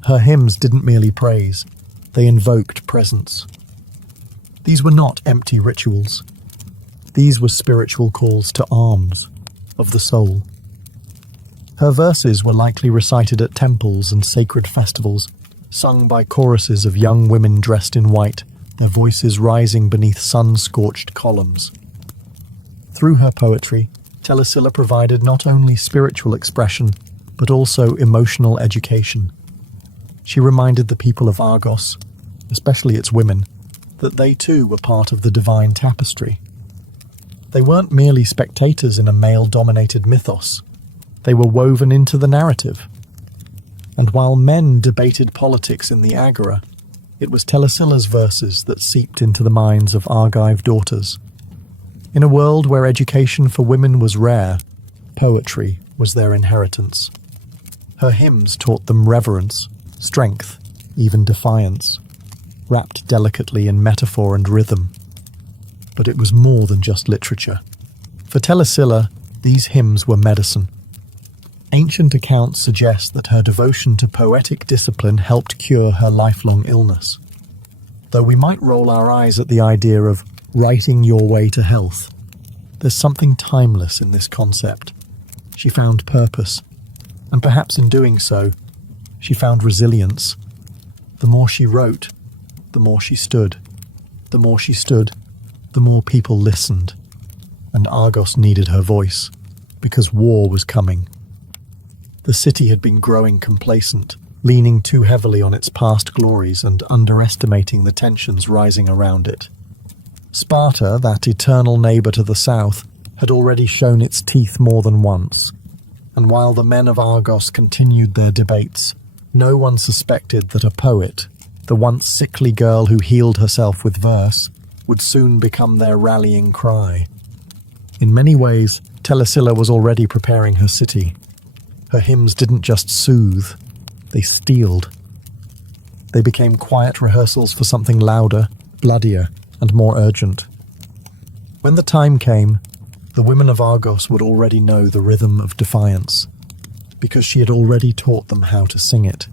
Her hymns didn't merely praise, they invoked presence. These were not empty rituals. These were spiritual calls to arms, of the soul. Her verses were likely recited at temples and sacred festivals, sung by choruses of young women dressed in white, their voices rising beneath sun-scorched columns. Through her poetry, Telesilla provided not only spiritual expression, but also emotional education. She reminded the people of Argos, especially its women, that they too were part of the divine tapestry. They weren't merely spectators in a male-dominated mythos. They were woven into the narrative. And while men debated politics in the Agora, it was Telesilla's verses that seeped into the minds of Argive daughters. In a world where education for women was rare, poetry was their inheritance. Her hymns taught them reverence, strength, even defiance, wrapped delicately in metaphor and rhythm. But it was more than just literature. For Telesilla, these hymns were medicine. Ancient accounts suggest that her devotion to poetic discipline helped cure her lifelong illness. Though we might roll our eyes at the idea of writing your way to health, there's something timeless in this concept. She found purpose, and perhaps in doing so, she found resilience. The more she wrote, the more she stood. The more she stood, the more people listened. And Argos needed her voice, because war was coming. The city had been growing complacent, leaning too heavily on its past glories and underestimating the tensions rising around it. Sparta, that eternal neighbour to the south, had already shown its teeth more than once. And while the men of Argos continued their debates, no one suspected that a poet, the once sickly girl who healed herself with verse, would soon become their rallying cry. In many ways, Telesilla was already preparing her city. Her hymns didn't just soothe, they steeled. They became quiet rehearsals for something louder, bloodier, and more urgent. When the time came, the women of Argos would already know the rhythm of defiance, because she had already taught them how to sing it.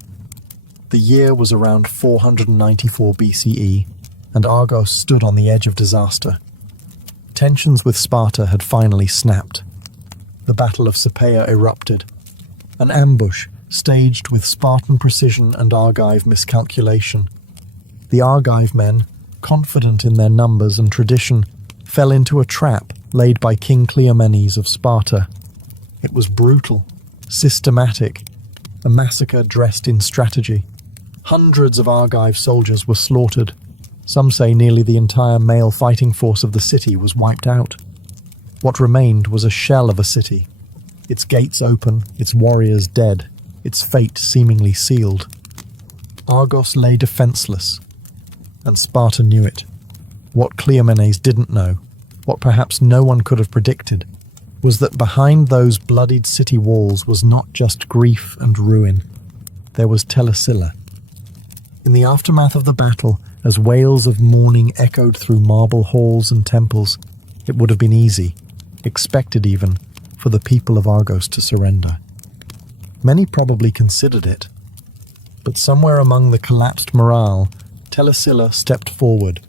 The year was around 494 BCE, and Argos stood on the edge of disaster. Tensions with Sparta had finally snapped. The Battle of Sapea erupted, an ambush staged with Spartan precision and Argive miscalculation. The Argive men, confident in their numbers and tradition, fell into a trap laid by King Cleomenes of Sparta. It was brutal, systematic, a massacre dressed in strategy. Hundreds of Argive soldiers were slaughtered. Some say nearly the entire male fighting force of the city was wiped out. What remained was a shell of a city, its gates open, its warriors dead, its fate seemingly sealed. Argos lay defenseless, and Sparta knew it. What Cleomenes didn't know, what perhaps no one could have predicted, was that behind those bloodied city walls was not just grief and ruin. There was Telesilla. In the aftermath of the battle, as wails of mourning echoed through marble halls and temples, it would have been easy, expected even, for the people of Argos to surrender. Many probably considered it, but somewhere among the collapsed morale, Telesilla stepped forward,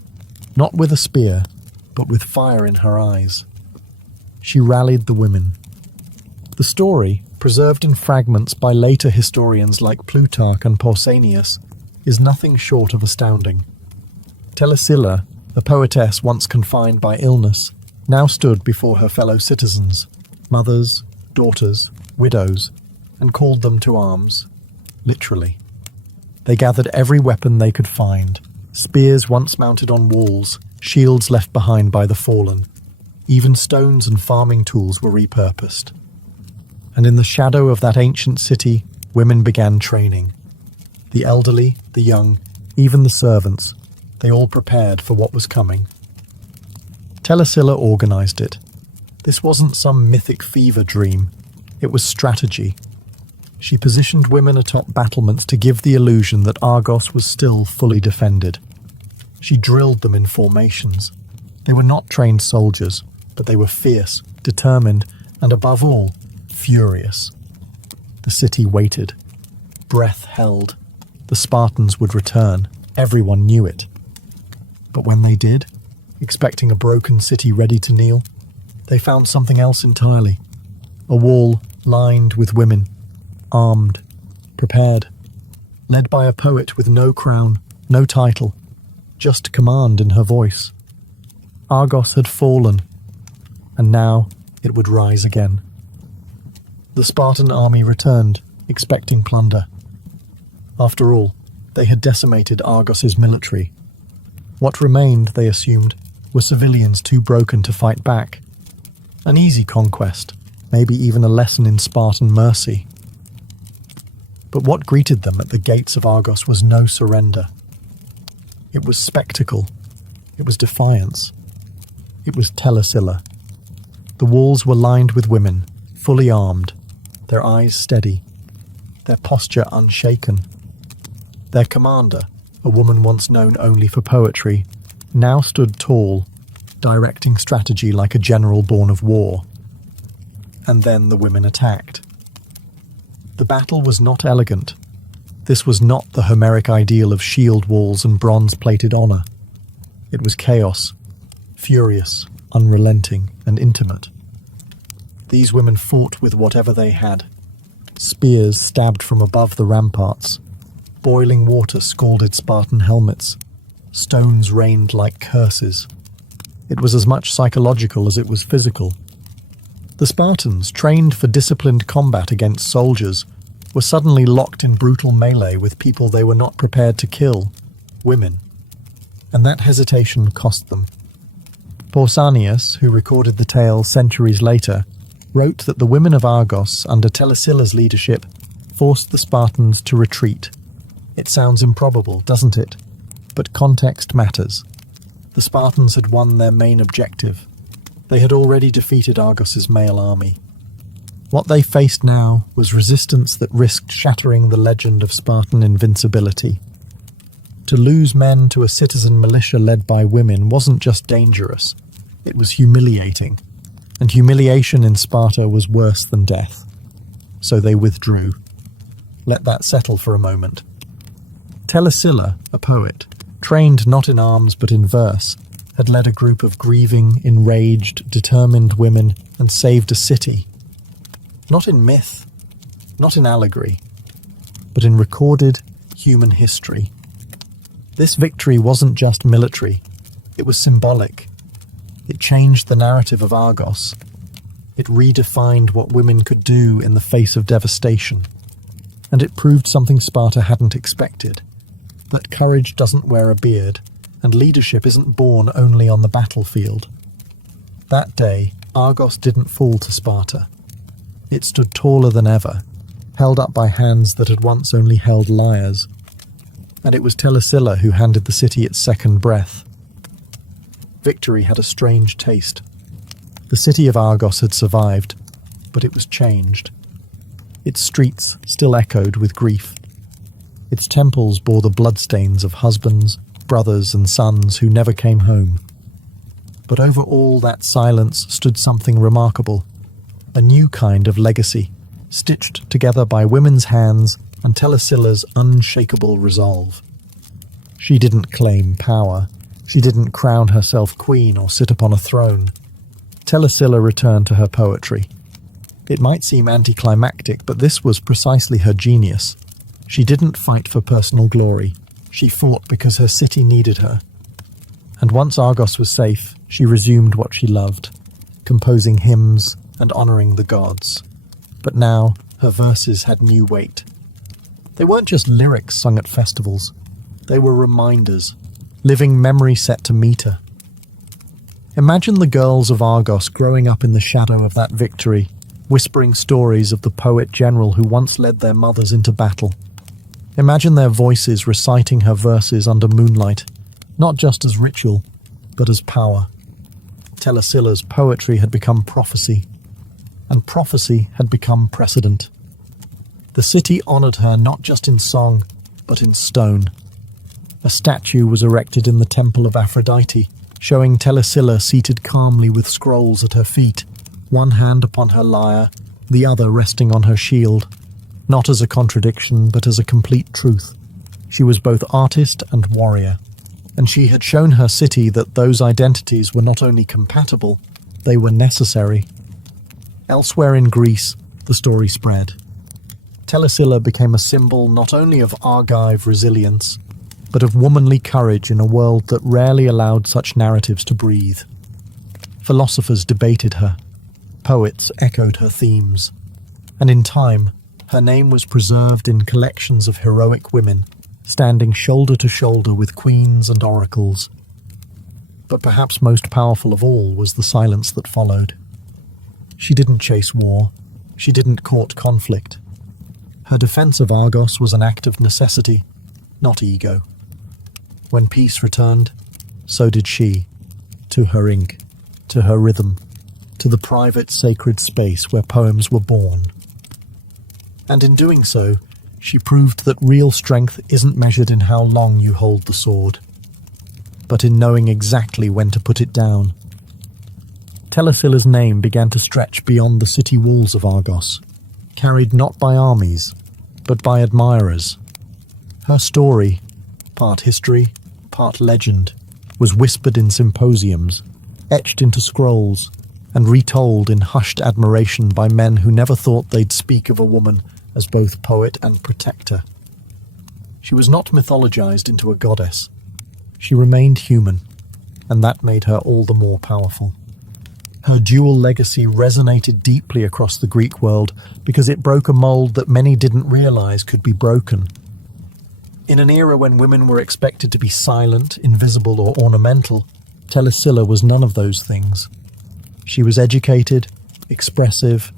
not with a spear, but with fire in her eyes. She rallied the women. The story, preserved in fragments by later historians like Plutarch and Pausanias, is nothing short of astounding. Telesilla, a poetess once confined by illness, now stood before her fellow citizens, mothers, daughters, widows, and called them to arms, literally. They gathered every weapon they could find, spears once mounted on walls, shields left behind by the fallen. Even stones and farming tools were repurposed. And in the shadow of that ancient city, women began training. The elderly, the young, even the servants, they all prepared for what was coming. Telesilla organized it. This wasn't some mythic fever dream. It was strategy. She positioned women atop battlements to give the illusion that Argos was still fully defended. She drilled them in formations. They were not trained soldiers, but they were fierce, determined, and above all, furious. The city waited. Breath held. The Spartans would return. Everyone knew it. But when they did, expecting a broken city ready to kneel, they found something else entirely. A wall lined with women, armed, prepared, led by a poet with no crown, no title, just command in her voice. Argos had fallen, and now it would rise again. The Spartan army returned, expecting plunder. After all, they had decimated Argos's military. What remained, they assumed, were civilians too broken to fight back. An easy conquest, maybe even a lesson in Spartan mercy. But what greeted them at the gates of Argos was no surrender. It was spectacle. It was defiance. It was Telesilla. The walls were lined with women, fully armed, their eyes steady, their posture unshaken. Their commander, a woman once known only for poetry, now stood tall, directing strategy like a general born of war. And then the women attacked. The battle was not elegant. This was not the Homeric ideal of shield walls and bronze-plated honor. It was chaos, furious, unrelenting, and intimate. These women fought with whatever they had. Spears stabbed from above the ramparts. Boiling water scalded Spartan helmets. Stones rained like curses. It was as much psychological as it was physical. The Spartans, trained for disciplined combat against soldiers, were suddenly locked in brutal melee with people they were not prepared to kill, women. And that hesitation cost them. Pausanias, who recorded the tale centuries later, wrote that the women of Argos, under Telesilla's leadership, forced the Spartans to retreat. It sounds improbable, doesn't it? But context matters. The Spartans had won their main objective. They had already defeated Argos's male army. What they faced now was resistance that risked shattering the legend of Spartan invincibility. To lose men to a citizen militia led by women wasn't just dangerous, it was humiliating. And humiliation in Sparta was worse than death. So they withdrew. Let that settle for a moment. Telesilla, a poet, trained not in arms but in verse, had led a group of grieving, enraged, determined women and saved a city. Not in myth, not in allegory, but in recorded human history. This victory wasn't just military, it was symbolic. It changed the narrative of Argos. It redefined what women could do in the face of devastation. And it proved something Sparta hadn't expected, that courage doesn't wear a beard, and leadership isn't born only on the battlefield. That day, Argos didn't fall to Sparta. It stood taller than ever, held up by hands that had once only held lyres. And it was Telesilla who handed the city its second breath. Victory had a strange taste. The city of Argos had survived, but it was changed. Its streets still echoed with grief. Its temples bore the bloodstains of husbands, brothers, and sons who never came home. But over all that silence stood something remarkable, a new kind of legacy, stitched together by women's hands and Telesilla's unshakable resolve. She didn't claim power. She didn't crown herself queen or sit upon a throne. Telesilla returned to her poetry. It might seem anticlimactic, but this was precisely her genius. She didn't fight for personal glory. She fought because her city needed her. And once Argos was safe, she resumed what she loved, composing hymns and honoring the gods. But now, her verses had new weight. They weren't just lyrics sung at festivals. They were reminders, living memory set to meter. Imagine the girls of Argos growing up in the shadow of that victory, whispering stories of the poet general who once led their mothers into battle. Imagine their voices reciting her verses under moonlight, not just as ritual, but as power. Telesilla's poetry had become prophecy, and prophecy had become precedent. The city honored her not just in song, but in stone. A statue was erected in the temple of Aphrodite, showing Telesilla seated calmly with scrolls at her feet, one hand upon her lyre, the other resting on her shield, not as a contradiction, but as a complete truth. She was both artist and warrior, and she had shown her city that those identities were not only compatible, they were necessary. Elsewhere in Greece, the story spread. Telesilla became a symbol not only of Argive resilience, but of womanly courage in a world that rarely allowed such narratives to breathe. Philosophers debated her, poets echoed her themes, and in time, her name was preserved in collections of heroic women, standing shoulder to shoulder with queens and oracles. But perhaps most powerful of all was the silence that followed. She didn't chase war. She didn't court conflict. Her defense of Argos was an act of necessity, not ego. When peace returned, so did she, to her ink, to her rhythm, to the private sacred space where poems were born. And in doing so, she proved that real strength isn't measured in how long you hold the sword, but in knowing exactly when to put it down. Telesilla's name began to stretch beyond the city walls of Argos, carried not by armies, but by admirers. Her story, part history, part legend, was whispered in symposiums, etched into scrolls, and retold in hushed admiration by men who never thought they'd speak of a woman as both poet and protector. She was not mythologized into a goddess. She remained human, and that made her all the more powerful. Her dual legacy resonated deeply across the Greek world because it broke a mold that many didn't realize could be broken. In an era when women were expected to be silent, invisible, or ornamental, Telesilla was none of those things. She was educated, expressive,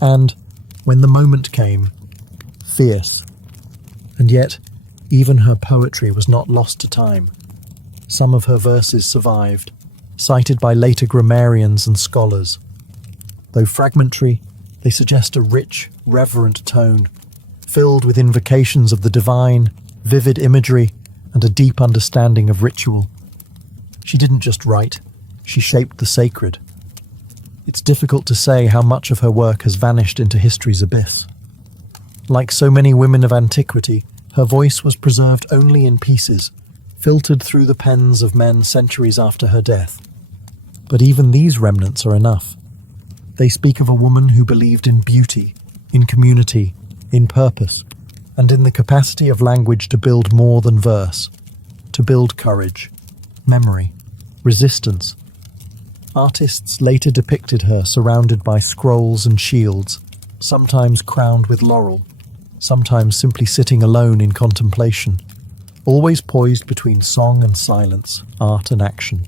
and, when the moment came, fierce. And yet, even her poetry was not lost to time. Some of her verses survived, cited by later grammarians and scholars. Though fragmentary, They suggest a rich, reverent tone, filled with invocations of the divine, vivid imagery, and a deep understanding of ritual. She didn't just write, she shaped the sacred. It's difficult to say how much of her work has vanished into history's abyss. Like so many women of antiquity, her voice was preserved only in pieces, filtered through the pens of men centuries after her death. But even these remnants are enough. They speak of a woman who believed in beauty, in community, in purpose, and in the capacity of language to build more than verse, to build courage, memory, resistance. Artists later depicted her surrounded by scrolls and shields, sometimes crowned with laurel, sometimes simply sitting alone in contemplation, always poised between song and silence, art and action.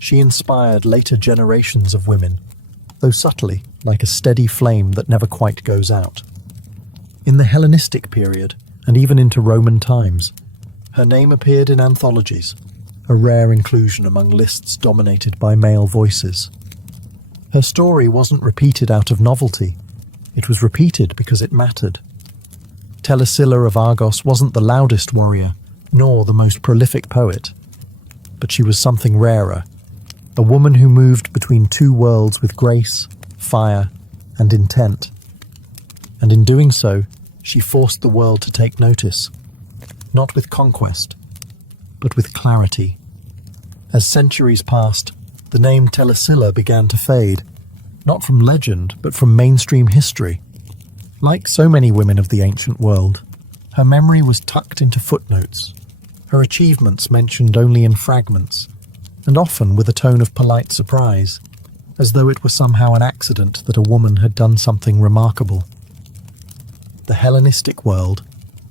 She inspired later generations of women, though subtly, like a steady flame that never quite goes out. In the Hellenistic period, and even into Roman times, her name appeared in anthologies, a rare inclusion among lists dominated by male voices. Her story wasn't repeated out of novelty, it was repeated because it mattered. Telesilla of Argos wasn't the loudest warrior, nor the most prolific poet, but she was something rarer, a woman who moved between two worlds with grace, fire, and intent. And in doing so, she forced the world to take notice, not with conquest, but with clarity. As centuries passed, the name Telesilla began to fade, not from legend, but from mainstream history. Like so many women of the ancient world, her memory was tucked into footnotes, her achievements mentioned only in fragments, and often with a tone of polite surprise, as though it were somehow an accident that a woman had done something remarkable. The Hellenistic world,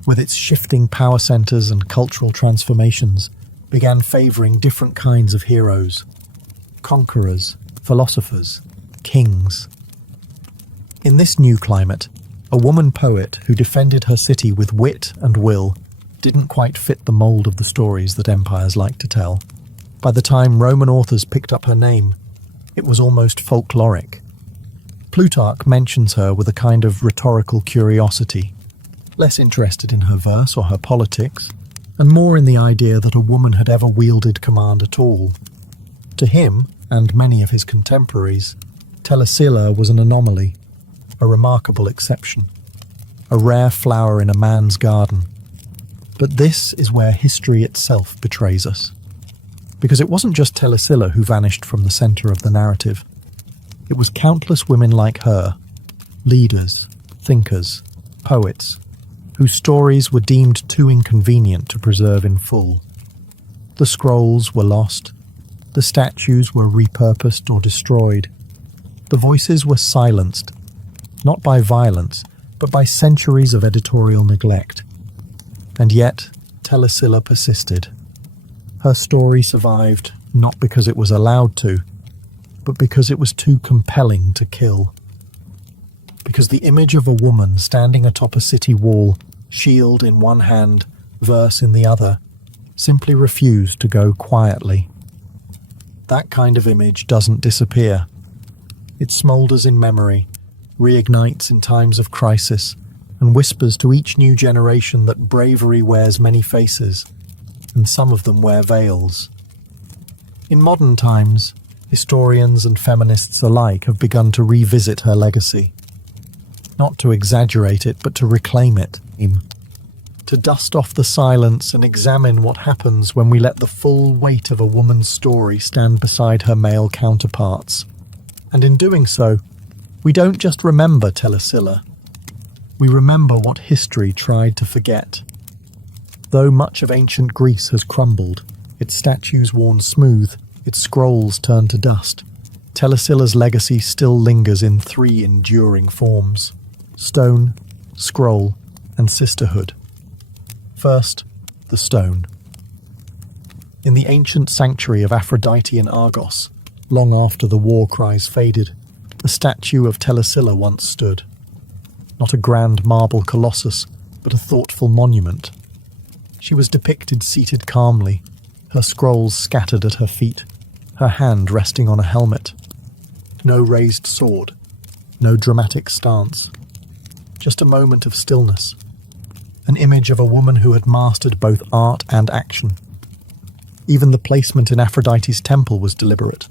with its shifting power centers and cultural transformations, began favoring different kinds of heroes: conquerors, philosophers, kings. In this new climate, a woman poet who defended her city with wit and will didn't quite fit the mold of the stories that empires like to tell. By the time Roman authors picked up her name, it was almost folkloric. Plutarch mentions her with a kind of rhetorical curiosity, less interested in her verse or her politics, and more in the idea that a woman had ever wielded command at all. To him, and many of his contemporaries, Telesilla was an anomaly, a remarkable exception, a rare flower in a man's garden. But this is where history itself betrays us. Because it wasn't just Telesilla who vanished from the center of the narrative. It was countless women like her, leaders, thinkers, poets, whose stories were deemed too inconvenient to preserve in full. The scrolls were lost, the statues were repurposed or destroyed, the voices were silenced, not by violence, but by centuries of editorial neglect. And yet, Telesilla persisted. Her story survived not because it was allowed to, but because it was too compelling to kill. Because the image of a woman standing atop a city wall, shield in one hand, verse in the other, simply refused to go quietly. That kind of image doesn't disappear. It smoulders in memory, reignites in times of crisis, and whispers to each new generation that bravery wears many faces, and some of them wear veils. In modern times, historians and feminists alike have begun to revisit her legacy. Not to exaggerate it, but to reclaim it. To dust off the silence and examine what happens when we let the full weight of a woman's story stand beside her male counterparts. And in doing so, we don't just remember Telesilla. We remember what history tried to forget. Though much of ancient Greece has crumbled, its statues worn smooth, its scrolls turned to dust, Telesilla's legacy still lingers in three enduring forms: stone, scroll, and sisterhood. First, the stone. In the ancient sanctuary of Aphrodite in Argos, long after the war cries faded, a statue of Telesilla once stood. Not a grand marble colossus, but a thoughtful monument. She was depicted seated calmly, her scrolls scattered at her feet, her hand resting on a helmet. No raised sword, no dramatic stance. Just a moment of stillness. An image of a woman who had mastered both art and action. Even the placement in Aphrodite's temple was deliberate.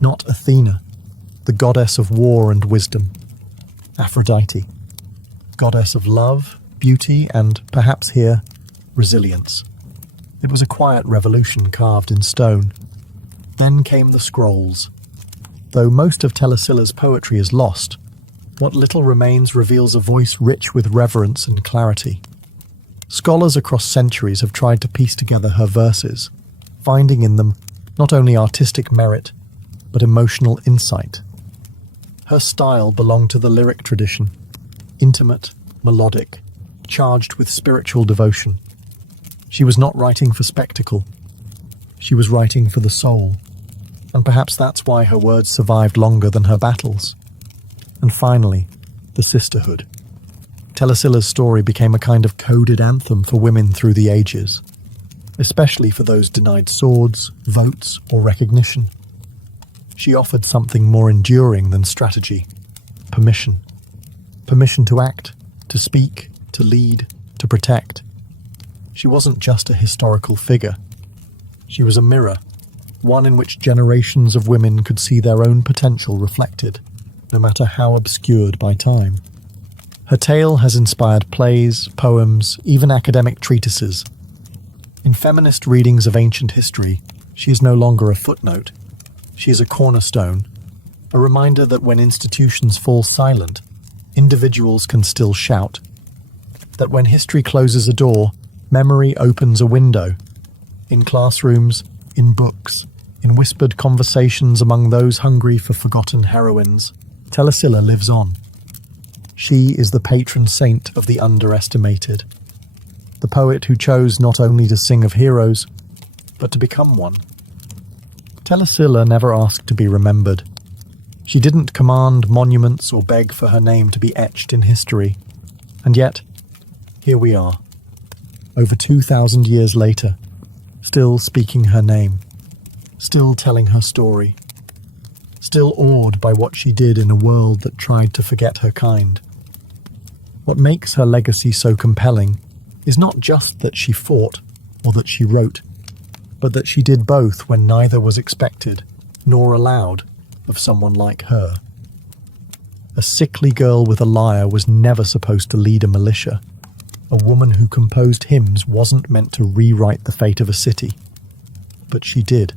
Not Athena, the goddess of war and wisdom. Aphrodite, goddess of love, beauty, and, perhaps here, resilience. It was a quiet revolution carved in stone. Then came the scrolls. Though most of Telesilla's poetry is lost, what little remains reveals a voice rich with reverence and clarity. Scholars across centuries have tried to piece together her verses, finding in them not only artistic merit, but emotional insight. Her style belonged to the lyric tradition, intimate, melodic, charged with spiritual devotion. She was not writing for spectacle. She was writing for the soul, and perhaps that's why her words survived longer than her battles. And finally, the sisterhood. Telesilla's story became a kind of coded anthem for women through the ages, especially for those denied swords, votes, or recognition. She offered something more enduring than strategy: permission. Permission to act, to speak, to lead, to protect. She wasn't just a historical figure. She was a mirror, one in which generations of women could see their own potential reflected, no matter how obscured by time. Her tale has inspired plays, poems, even academic treatises. In feminist readings of ancient history, she is no longer a footnote. She is a cornerstone, a reminder that when institutions fall silent, individuals can still shout. That when history closes a door, memory opens a window. In classrooms, in books, in whispered conversations among those hungry for forgotten heroines, Telesilla lives on. She is the patron saint of the underestimated, the poet who chose not only to sing of heroes, but to become one. Telesilla never asked to be remembered. She didn't command monuments or beg for her name to be etched in history. And yet, here we are, over 2,000 years later, still speaking her name, still telling her story, still awed by what she did in a world that tried to forget her kind. What makes her legacy so compelling is not just that she fought or that she wrote, but that she did both when neither was expected nor allowed of someone like her. A sickly girl with a lyre was never supposed to lead a militia. A woman who composed hymns wasn't meant to rewrite the fate of a city. But she did.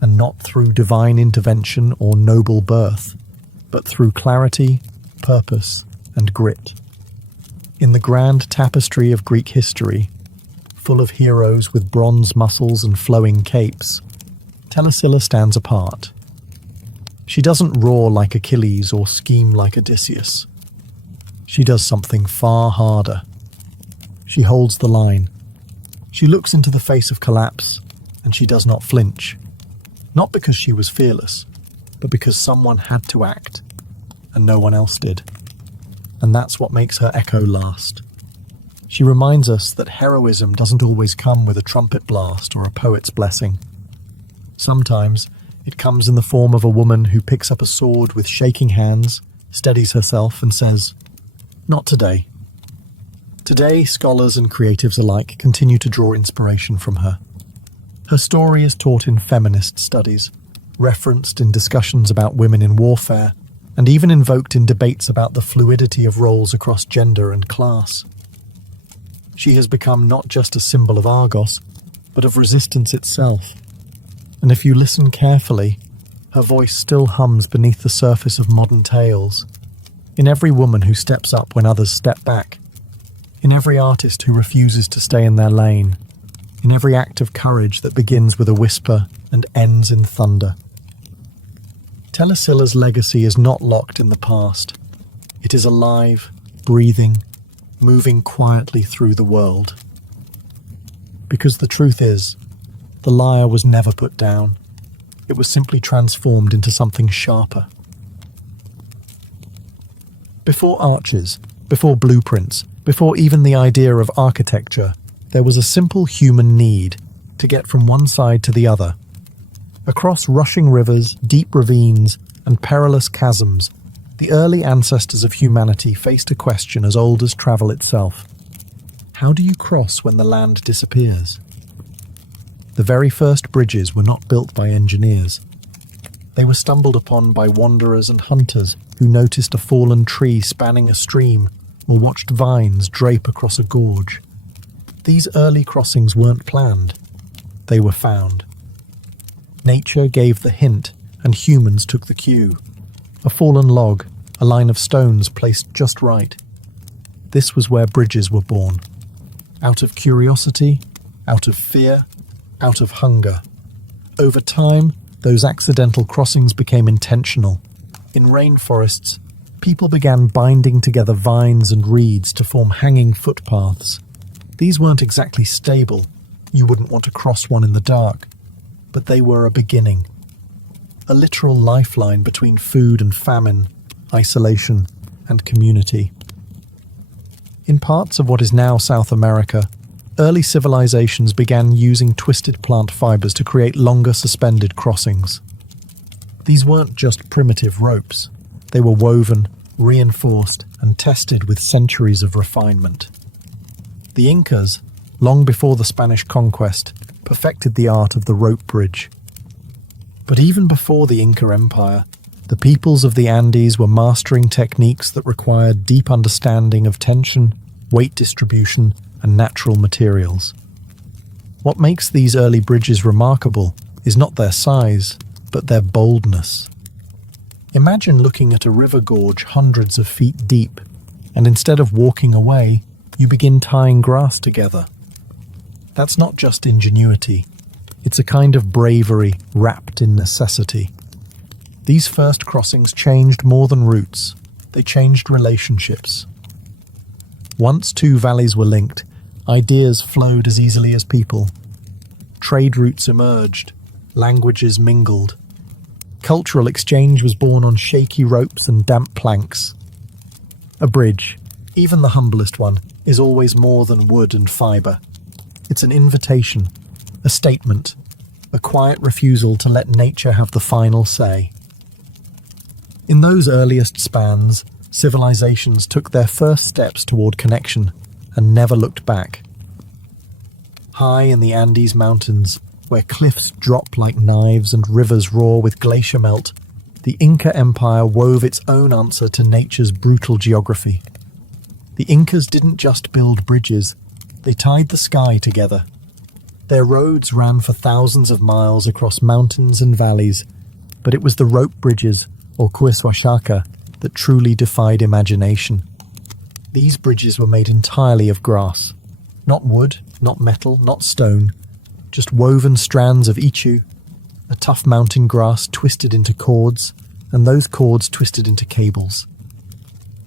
And not through divine intervention or noble birth, but through clarity, purpose, and grit. In the grand tapestry of Greek history, full of heroes with bronze muscles and flowing capes, Telesilla stands apart. She doesn't roar like Achilles or scheme like Odysseus. She does something far harder. She holds the line. She looks into the face of collapse, and she does not flinch. Not because she was fearless, but because someone had to act, and no one else did. And that's what makes her echo last. She reminds us that heroism doesn't always come with a trumpet blast or a poet's blessing. Sometimes it comes in the form of a woman who picks up a sword with shaking hands, steadies herself, and says, "Not today." Today, scholars and creatives alike continue to draw inspiration from her. Her story is taught in feminist studies, referenced in discussions about women in warfare, and even invoked in debates about the fluidity of roles across gender and class. She has become not just a symbol of Argos, but of resistance itself. And if you listen carefully, her voice still hums beneath the surface of modern tales. In every woman who steps up when others step back. In every artist who refuses to stay in their lane. In every act of courage that begins with a whisper and ends in thunder. Telesilla's legacy is not locked in the past. It is alive, breathing, moving quietly through the world. Because the truth is, the lyre was never put down. It was simply transformed into something sharper. Before arches, before blueprints, before even the idea of architecture, there was a simple human need to get from one side to the other. Across rushing rivers, deep ravines, and perilous chasms, The early ancestors of humanity faced a question as old as travel itself. How do you cross when the land disappears? The very first bridges were not built by engineers. They were stumbled upon by wanderers and hunters who noticed a fallen tree spanning a stream or watched vines drape across a gorge. These early crossings weren't planned. They were found. Nature gave the hint, and humans took the cue. A fallen log, a line of stones placed just right. This was where bridges were born. Out of curiosity, out of fear, out of hunger. Over time, those accidental crossings became intentional. In rainforests, people began binding together vines and reeds to form hanging footpaths. These weren't exactly stable. You wouldn't want to cross one in the dark. But they were a beginning. A literal lifeline between food and famine, isolation and community. In parts of what is now South America, early civilizations began using twisted plant fibers to create longer suspended crossings. These weren't just primitive ropes. They were woven, reinforced, and tested with centuries of refinement. The Incas, long before the Spanish conquest, perfected the art of the rope bridge. But even before the Inca Empire, the peoples of the Andes were mastering techniques that required deep understanding of tension, weight distribution, and natural materials. What makes these early bridges remarkable is not their size, but their boldness. Imagine looking at a river gorge hundreds of feet deep, and instead of walking away, you begin tying grass together. That's not just ingenuity. It's a kind of bravery wrapped in necessity. These first crossings changed more than routes. They changed relationships. Once two valleys were linked, ideas flowed as easily as people. Trade routes emerged. Languages mingled. Cultural exchange was born on shaky ropes and damp planks. A bridge, even the humblest one, is always more than wood and fibre. It's an invitation, a statement, a quiet refusal to let nature have the final say. In those earliest spans, civilizations took their first steps toward connection and never looked back. High in the Andes Mountains, where cliffs drop like knives and rivers roar with glacier melt, the Inca Empire wove its own answer to nature's brutal geography. The Incas didn't just build bridges, they tied the sky together. Their roads ran for thousands of miles across mountains and valleys, but it was the rope bridges, or cuishuachaca, that truly defied imagination. These bridges were made entirely of grass. Not wood, not metal, not stone, just woven strands of ichu, a tough mountain grass twisted into cords, and those cords twisted into cables.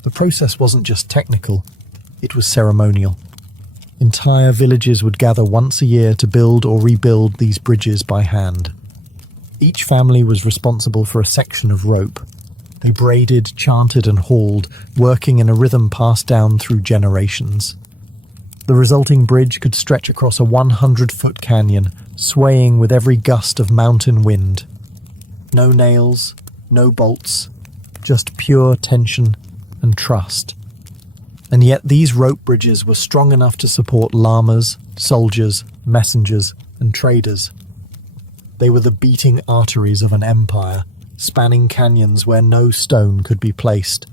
The process wasn't just technical, it was ceremonial. Entire villages would gather once a year to build or rebuild these bridges by hand. Each family was responsible for a section of rope. They braided, chanted, and hauled, working in a rhythm passed down through generations. The resulting bridge could stretch across a 100-foot canyon, swaying with every gust of mountain wind. No nails, no bolts, just pure tension and trust. And yet these rope bridges were strong enough to support llamas, soldiers, messengers, and traders. They were the beating arteries of an empire, spanning canyons where no stone could be placed.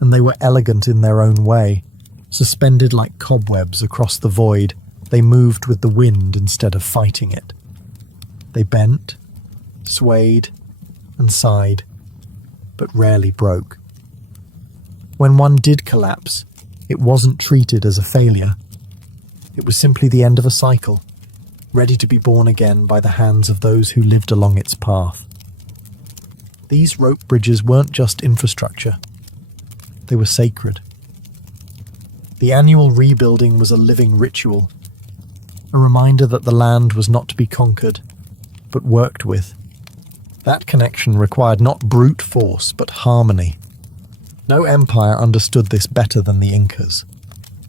And they were elegant in their own way. Suspended like cobwebs across the void, they moved with the wind instead of fighting it. They bent, swayed, and sighed, but rarely broke. When one did collapse, it wasn't treated as a failure. It was simply the end of a cycle, ready to be born again by the hands of those who lived along its path. These rope bridges weren't just infrastructure. They were sacred. The annual rebuilding was a living ritual, a reminder that the land was not to be conquered, but worked with. That connection required not brute force, but harmony. No empire understood this better than the Incas.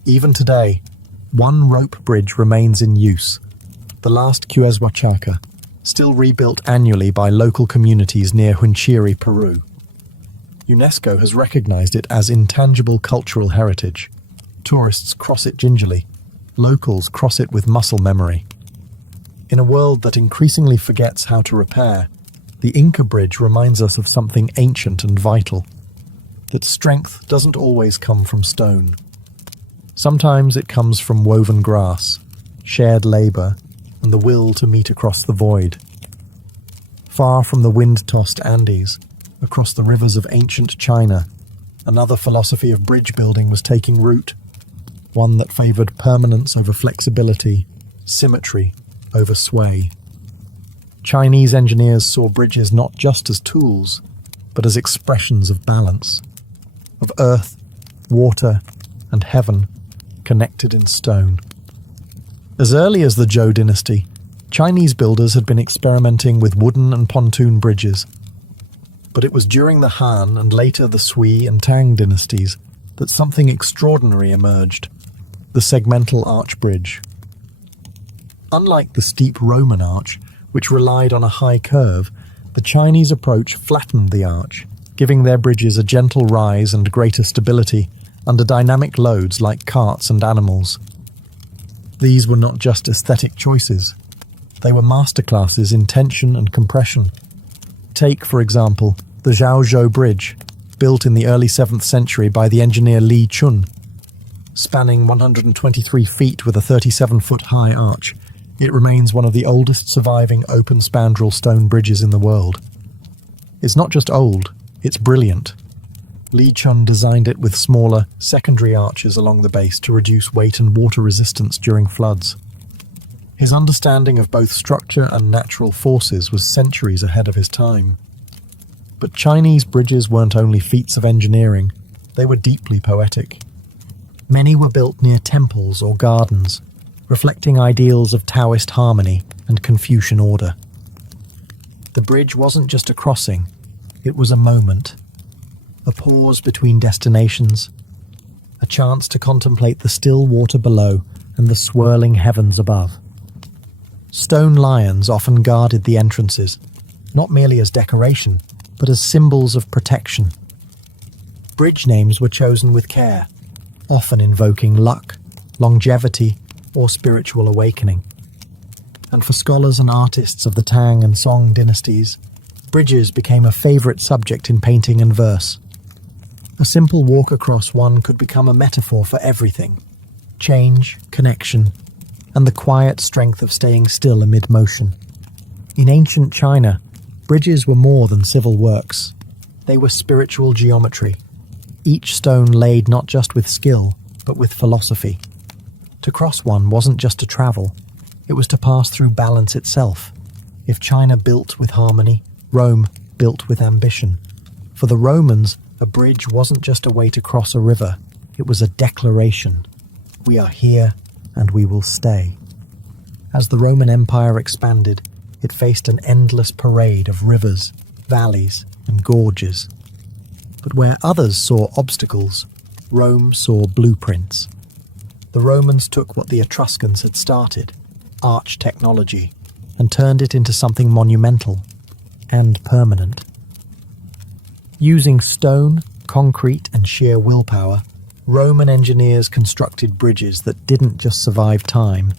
Even today, one rope bridge remains in use, the last Cueshuachaca, still rebuilt annually by local communities near Huinchiri, Peru. UNESCO has recognized it as intangible cultural heritage. Tourists cross it gingerly. Locals cross it with muscle memory. In a world that increasingly forgets how to repair, the Inca Bridge reminds us of something ancient and vital. That strength doesn't always come from stone. Sometimes it comes from woven grass, shared labor, and the will to meet across the void. Far from the wind-tossed Andes, across the rivers of ancient China, another philosophy of bridge building was taking root, one that favored permanence over flexibility, symmetry over sway. Chinese engineers saw bridges not just as tools, but as expressions of balance, of earth, water, and heaven connected in stone. As early as the Zhou dynasty, Chinese builders had been experimenting with wooden and pontoon bridges. But it was during the Han and later the Sui and Tang dynasties that something extraordinary emerged: the segmental arch bridge. Unlike the steep Roman arch, which relied on a high curve, the Chinese approach flattened the arch, giving their bridges a gentle rise and greater stability under dynamic loads like carts and animals. These were not just aesthetic choices. They were masterclasses in tension and compression. Take, for example, the Zhaozhou Bridge, built in the early 7th century by the engineer Li Chun. Spanning 123 feet with a 37-foot high arch, it remains one of the oldest surviving open spandrel stone bridges in the world. It's not just old, it's brilliant. Li Chun designed it with smaller, secondary arches along the base to reduce weight and water resistance during floods. His understanding of both structure and natural forces was centuries ahead of his time. But Chinese bridges weren't only feats of engineering, they were deeply poetic. Many were built near temples or gardens, reflecting ideals of Taoist harmony and Confucian order. The bridge wasn't just a crossing, it was a moment. A pause between destinations, a chance to contemplate the still water below and the swirling heavens above. Stone lions often guarded the entrances, not merely as decoration, but as symbols of protection. Bridge names were chosen with care, often invoking luck, longevity, or spiritual awakening. And for scholars and artists of the Tang and Song dynasties, bridges became a favorite subject in painting and verse. A simple walk across one could become a metaphor for everything: change, connection, and the quiet strength of staying still amid motion. In ancient China, bridges were more than civil works. They were spiritual geometry, each stone laid not just with skill, but with philosophy. To cross one wasn't just to travel, it was to pass through balance itself. If China built with harmony, Rome built with ambition. For the Romans, a bridge wasn't just a way to cross a river, it was a declaration. We are here, and we will stay. As the Roman Empire expanded, it faced an endless parade of rivers, valleys, and gorges. But where others saw obstacles, Rome saw blueprints. The Romans took what the Etruscans had started, arch technology, and turned it into something monumental and permanent. Using stone, concrete, and sheer willpower, Roman engineers constructed bridges that didn't just survive time,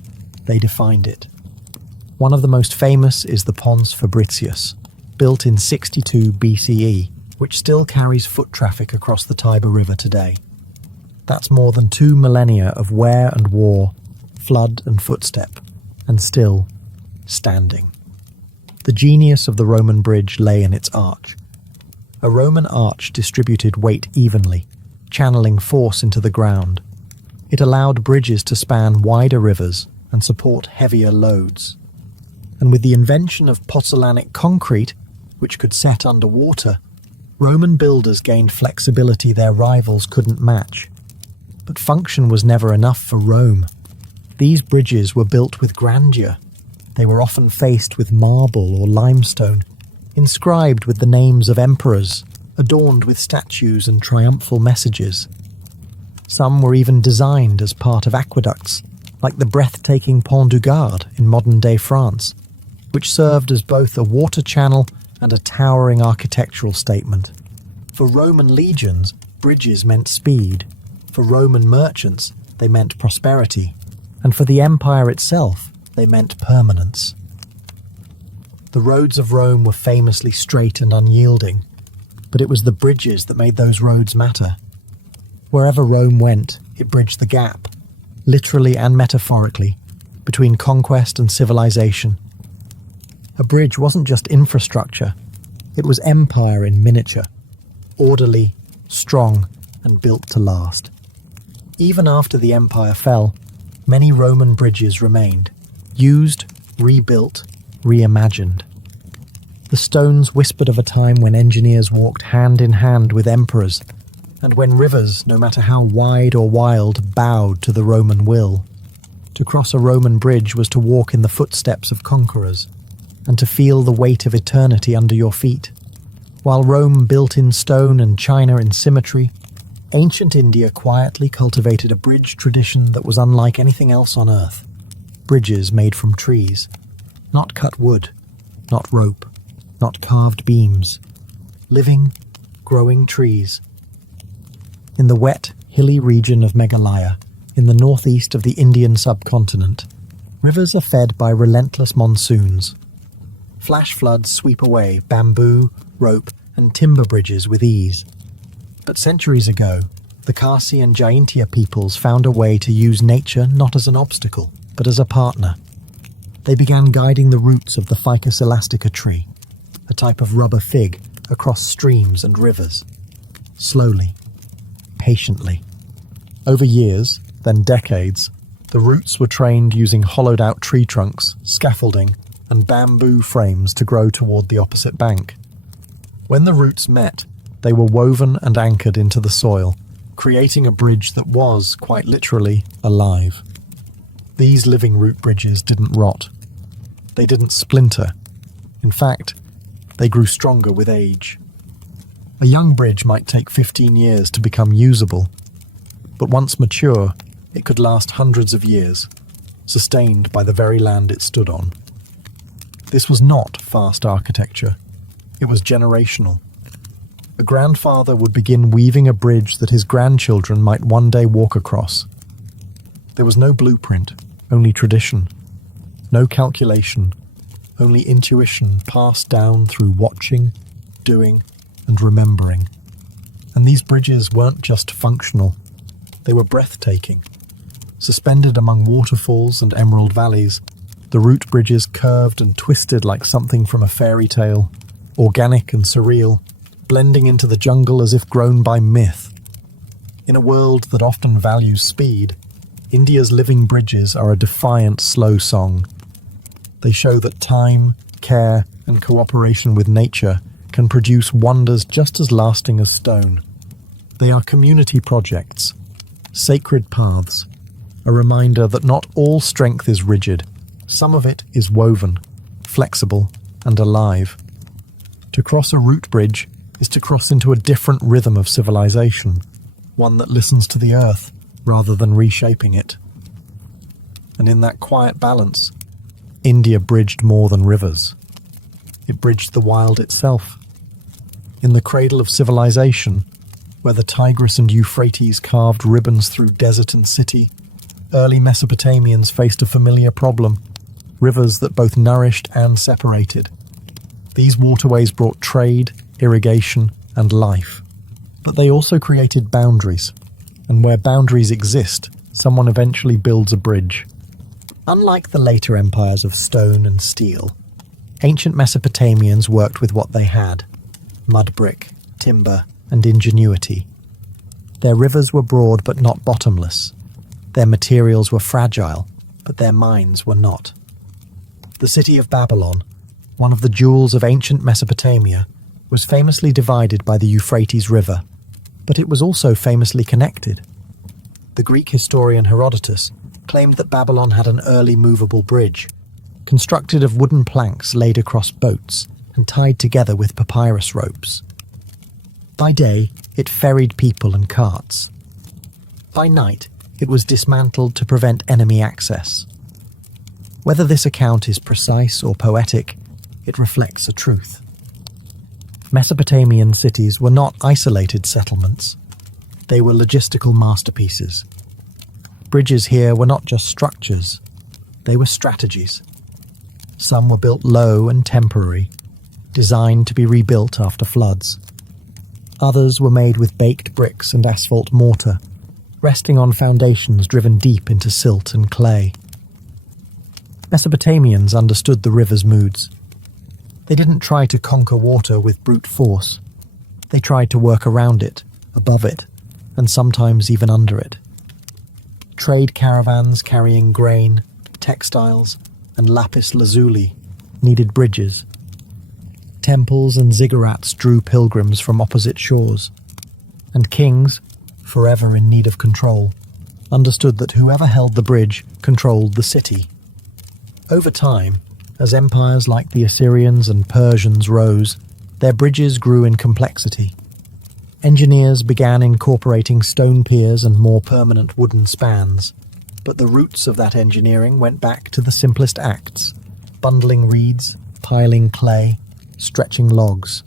they defined it. One of the most famous is the Pons Fabricius, built in 62 BCE, which still carries foot traffic across the Tiber River today. That's more than 2 millennia of wear and war, flood and footstep, and still standing. The genius of the Roman bridge lay in its arch. A Roman arch distributed weight evenly, channeling force into the ground. It allowed bridges to span wider rivers and support heavier loads. And with the invention of pozzolanic concrete, which could set underwater, Roman builders gained flexibility their rivals couldn't match. But function was never enough for Rome. These bridges were built with grandeur. They were often faced with marble or limestone, inscribed with the names of emperors, adorned with statues and triumphal messages. Some were even designed as part of aqueducts, like the breathtaking Pont du Gard in modern-day France, which served as both a water channel and a towering architectural statement. For Roman legions, bridges meant speed. For Roman merchants, they meant prosperity. And for the empire itself, they meant permanence. The roads of Rome were famously straight and unyielding, but it was the bridges that made those roads matter. Wherever Rome went, it bridged the gap, literally and metaphorically, between conquest and civilization. A bridge wasn't just infrastructure, it was empire in miniature, orderly, strong, and built to last. Even after the empire fell, many Roman bridges remained, used, rebuilt, reimagined. The stones whispered of a time when engineers walked hand in hand with emperors, and when rivers, no matter how wide or wild, bowed to the Roman will. To cross a Roman bridge was to walk in the footsteps of conquerors, and to feel the weight of eternity under your feet. While Rome built in stone and China in symmetry, ancient India quietly cultivated a bridge tradition that was unlike anything else on earth. Bridges made from trees. Not cut wood, not rope, not carved beams. Living, growing trees. In the wet, hilly region of Meghalaya, in the northeast of the Indian subcontinent, rivers are fed by relentless monsoons. Flash floods sweep away bamboo, rope, and timber bridges with ease. But centuries ago, the Khasi and Jaintia peoples found a way to use nature not as an obstacle, but as a partner. They began guiding the roots of the Ficus elastica tree, a type of rubber fig, across streams and rivers. Slowly, patiently. Over years, then decades, the roots were trained using hollowed-out tree trunks, scaffolding, and bamboo frames to grow toward the opposite bank. When the roots met, they were woven and anchored into the soil, creating a bridge that was, quite literally, alive. These living root bridges didn't rot. They didn't splinter. In fact, they grew stronger with age. A young bridge might take 15 years to become usable, but once mature, it could last hundreds of years, sustained by the very land it stood on. This was not fast architecture. It was generational. A grandfather would begin weaving a bridge that his grandchildren might one day walk across. There was no blueprint, only tradition. No calculation, only intuition passed down through watching, doing, and remembering. And these bridges weren't just functional. They were breathtaking. Suspended among waterfalls and emerald valleys, the root bridges curved and twisted like something from a fairy tale, organic and surreal, blending into the jungle as if grown by myth. In a world that often values speed, India's living bridges are a defiant slow song. They show that time, care, and cooperation with nature can produce wonders just as lasting as stone. They are community projects, sacred paths, a reminder that not all strength is rigid. Some of it is woven, flexible, and alive. To cross a root bridge is to cross into a different rhythm of civilization, one that listens to the earth rather than reshaping it. And in that quiet balance, India bridged more than rivers. It bridged the wild itself. In the cradle of civilization, where the Tigris and Euphrates carved ribbons through desert and city, early Mesopotamians faced a familiar problem: rivers that both nourished and separated. These waterways brought trade, irrigation, and life. But they also created boundaries, and where boundaries exist, someone eventually builds a bridge. Unlike the later empires of stone and steel, ancient Mesopotamians worked with what they had: mud brick, timber, and ingenuity. Their rivers were broad but not bottomless. Their materials were fragile, but their minds were not. The city of Babylon, one of the jewels of ancient Mesopotamia, was famously divided by the Euphrates River, but it was also famously connected. The Greek historian Herodotus claimed that Babylon had an early movable bridge, constructed of wooden planks laid across boats and tied together with papyrus ropes. By day, it ferried people and carts. By night, it was dismantled to prevent enemy access. Whether this account is precise or poetic, it reflects a truth. Mesopotamian cities were not isolated settlements. They were logistical masterpieces. Bridges here were not just structures, they were strategies. Some were built low and temporary, designed to be rebuilt after floods. Others were made with baked bricks and asphalt mortar, resting on foundations driven deep into silt and clay. Mesopotamians understood the river's moods. They didn't try to conquer water with brute force. They tried to work around it, above it, and sometimes even under it. Trade caravans carrying grain, textiles, and lapis lazuli needed bridges. Temples and ziggurats drew pilgrims from opposite shores, and kings, forever in need of control, understood that whoever held the bridge controlled the city. Over time, as empires like the Assyrians and Persians rose, their bridges grew in complexity. Engineers began incorporating stone piers and more permanent wooden spans, but the roots of that engineering went back to the simplest acts: bundling reeds, piling clay, stretching logs.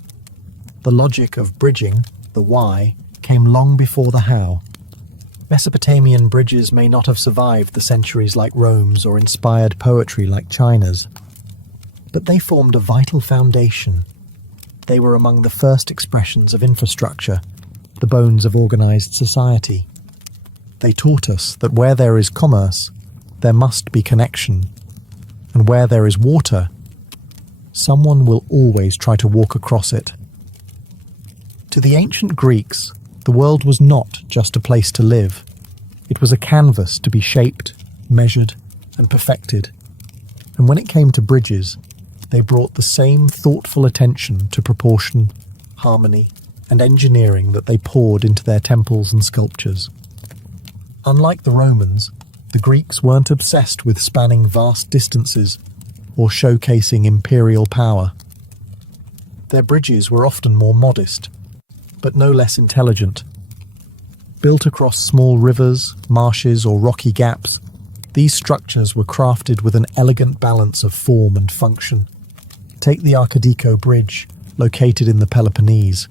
The logic of bridging, the why, came long before the how. Mesopotamian bridges may not have survived the centuries like Rome's or inspired poetry like China's, but they formed a vital foundation. They were among the first expressions of infrastructure, the bones of organized society. They taught us that where there is commerce, there must be connection, and where there is water, someone will always try to walk across it. To the ancient Greeks, the world was not just a place to live. It was a canvas to be shaped, measured, and perfected. And when it came to bridges, they brought the same thoughtful attention to proportion, harmony, and engineering that they poured into their temples and sculptures. Unlike the Romans, the Greeks weren't obsessed with spanning vast distances or showcasing imperial power. Their bridges were often more modest, but no less intelligent. Built across small rivers, marshes, or rocky gaps, these structures were crafted with an elegant balance of form and function. Take the Archedico Bridge, located in the Peloponnese.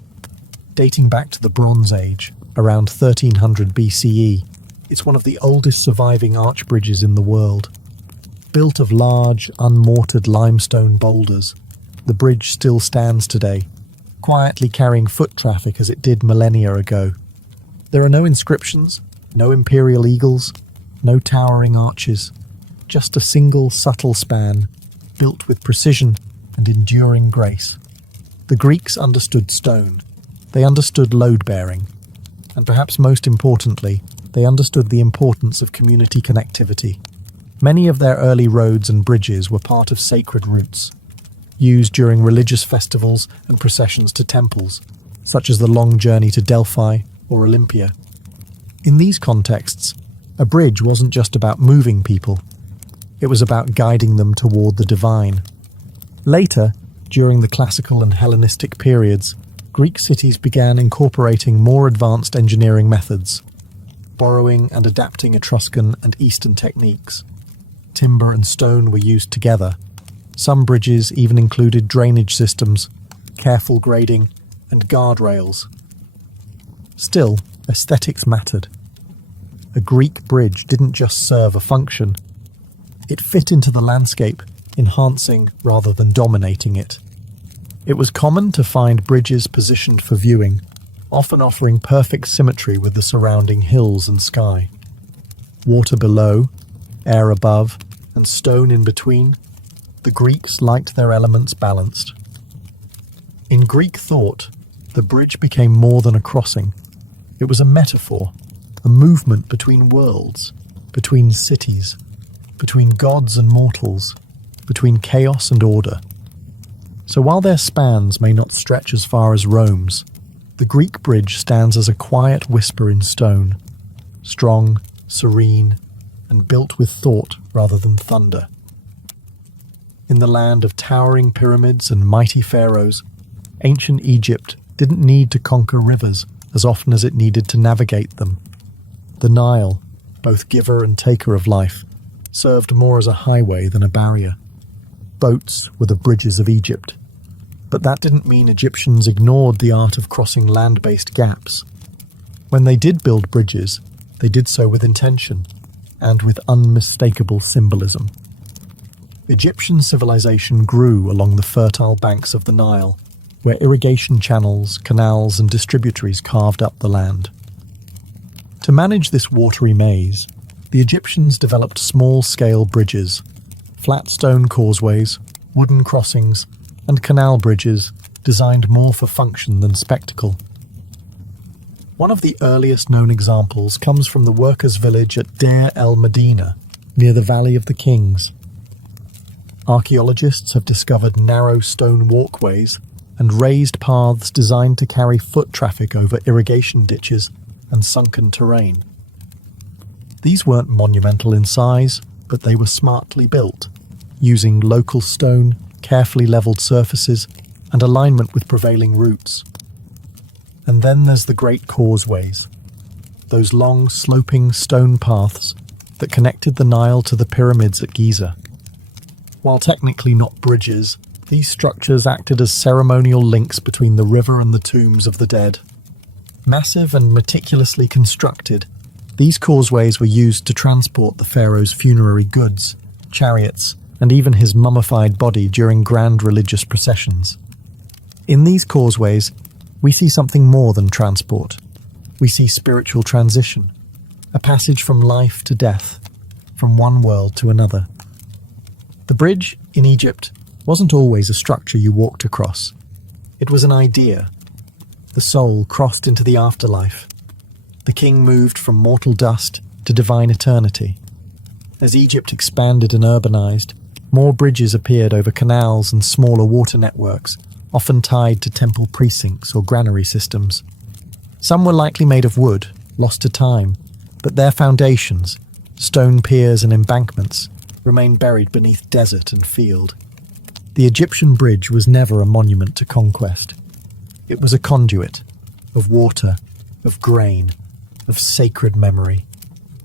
Dating back to the Bronze Age, around 1300 BCE, it's one of the oldest surviving arch bridges in the world. Built of large, unmortared limestone boulders, the bridge still stands today, quietly carrying foot traffic as it did millennia ago. There are no inscriptions, no imperial eagles, no towering arches, just a single subtle span, built with precision and enduring grace. The Greeks understood stone, they understood load-bearing, and perhaps most importantly, they understood the importance of community connectivity. Many of their early roads and bridges were part of sacred routes, used during religious festivals and processions to temples, such as the long journey to Delphi or Olympia. In these contexts, a bridge wasn't just about moving people, it was about guiding them toward the divine. Later, during the classical and Hellenistic periods, Greek cities began incorporating more advanced engineering methods, borrowing and adapting Etruscan and Eastern techniques. Timber and stone were used together. Some bridges even included drainage systems, careful grading, and guardrails. Still, aesthetics mattered. A Greek bridge didn't just serve a function. It fit into the landscape, enhancing rather than dominating it. It was common to find bridges positioned for viewing, often offering perfect symmetry with the surrounding hills and sky. Water below, air above, and stone in between, the Greeks liked their elements balanced. In Greek thought, the bridge became more than a crossing. It was a metaphor, a movement between worlds, between cities, between gods and mortals, between chaos and order. So while their spans may not stretch as far as Rome's, the Greek bridge stands as a quiet whisper in stone, strong, serene, and built with thought rather than thunder. In the land of towering pyramids and mighty pharaohs, ancient Egypt didn't need to conquer rivers as often as it needed to navigate them. The Nile, both giver and taker of life, served more as a highway than a barrier. Boats were the bridges of Egypt. But that didn't mean Egyptians ignored the art of crossing land-based gaps. When they did build bridges, they did so with intention and with unmistakable symbolism. Egyptian civilization grew along the fertile banks of the Nile, where irrigation channels, canals, and distributaries carved up the land. To manage this watery maze, the Egyptians developed small-scale bridges, flat stone causeways, wooden crossings, and canal bridges designed more for function than spectacle. One of the earliest known examples comes from the workers' village at Deir el-Medina, near the Valley of the Kings. Archaeologists have discovered narrow stone walkways and raised paths designed to carry foot traffic over irrigation ditches and sunken terrain. These weren't monumental in size, but they were smartly built, using local stone, carefully leveled surfaces, and alignment with prevailing routes. And then there's the great causeways, those long, sloping stone paths that connected the Nile to the pyramids at Giza. While technically not bridges, these structures acted as ceremonial links between the river and the tombs of the dead. Massive and meticulously constructed, these causeways were used to transport the pharaoh's funerary goods, chariots, and even his mummified body during grand religious processions. In these causeways, we see something more than transport. We see spiritual transition, a passage from life to death, from one world to another. The bridge, in Egypt, wasn't always a structure you walked across. It was an idea. The soul crossed into the afterlife. The king moved from mortal dust to divine eternity. As Egypt expanded and urbanized, more bridges appeared over canals and smaller water networks, often tied to temple precincts or granary systems. Some were likely made of wood, lost to time, but their foundations, stone piers and embankments, remained buried beneath desert and field. The Egyptian bridge was never a monument to conquest. It was a conduit of water, of grain, of sacred memory.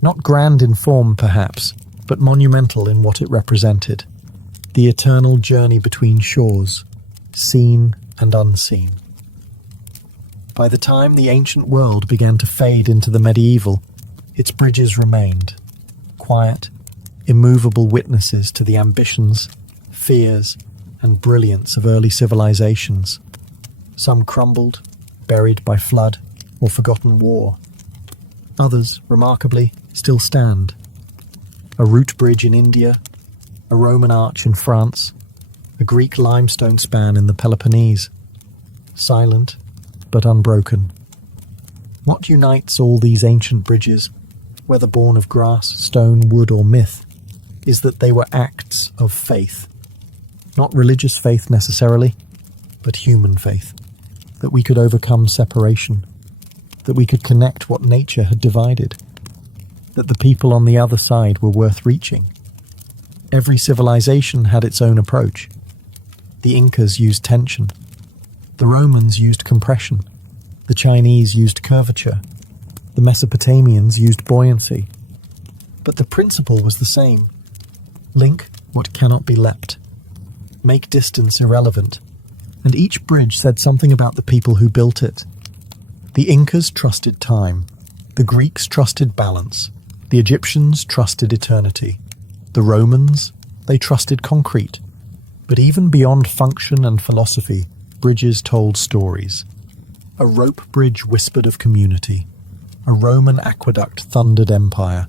Not grand in form, perhaps, but monumental in what it represented. The eternal journey between shores, seen and unseen. By the time the ancient world began to fade into the medieval, its bridges remained, quiet, immovable witnesses to the ambitions, fears, and brilliance of early civilizations. Some crumbled, buried by flood or forgotten war. Others, remarkably, still stand. A root bridge in India, a Roman arch in France, a Greek limestone span in the Peloponnese. Silent, but unbroken. What unites all these ancient bridges, whether born of grass, stone, wood, or myth, is that they were acts of faith. Not religious faith necessarily, but human faith. That we could overcome separation. That we could connect what nature had divided. That the people on the other side were worth reaching. Every civilization had its own approach. The Incas used tension. The Romans used compression. The Chinese used curvature. The Mesopotamians used buoyancy. But the principle was the same. Link what cannot be leapt. Make distance irrelevant. And each bridge said something about the people who built it. The Incas trusted time. The Greeks trusted balance. The Egyptians trusted eternity. The Romans, they trusted concrete. But even beyond function and philosophy, bridges told stories. A rope bridge whispered of community. A Roman aqueduct thundered empire.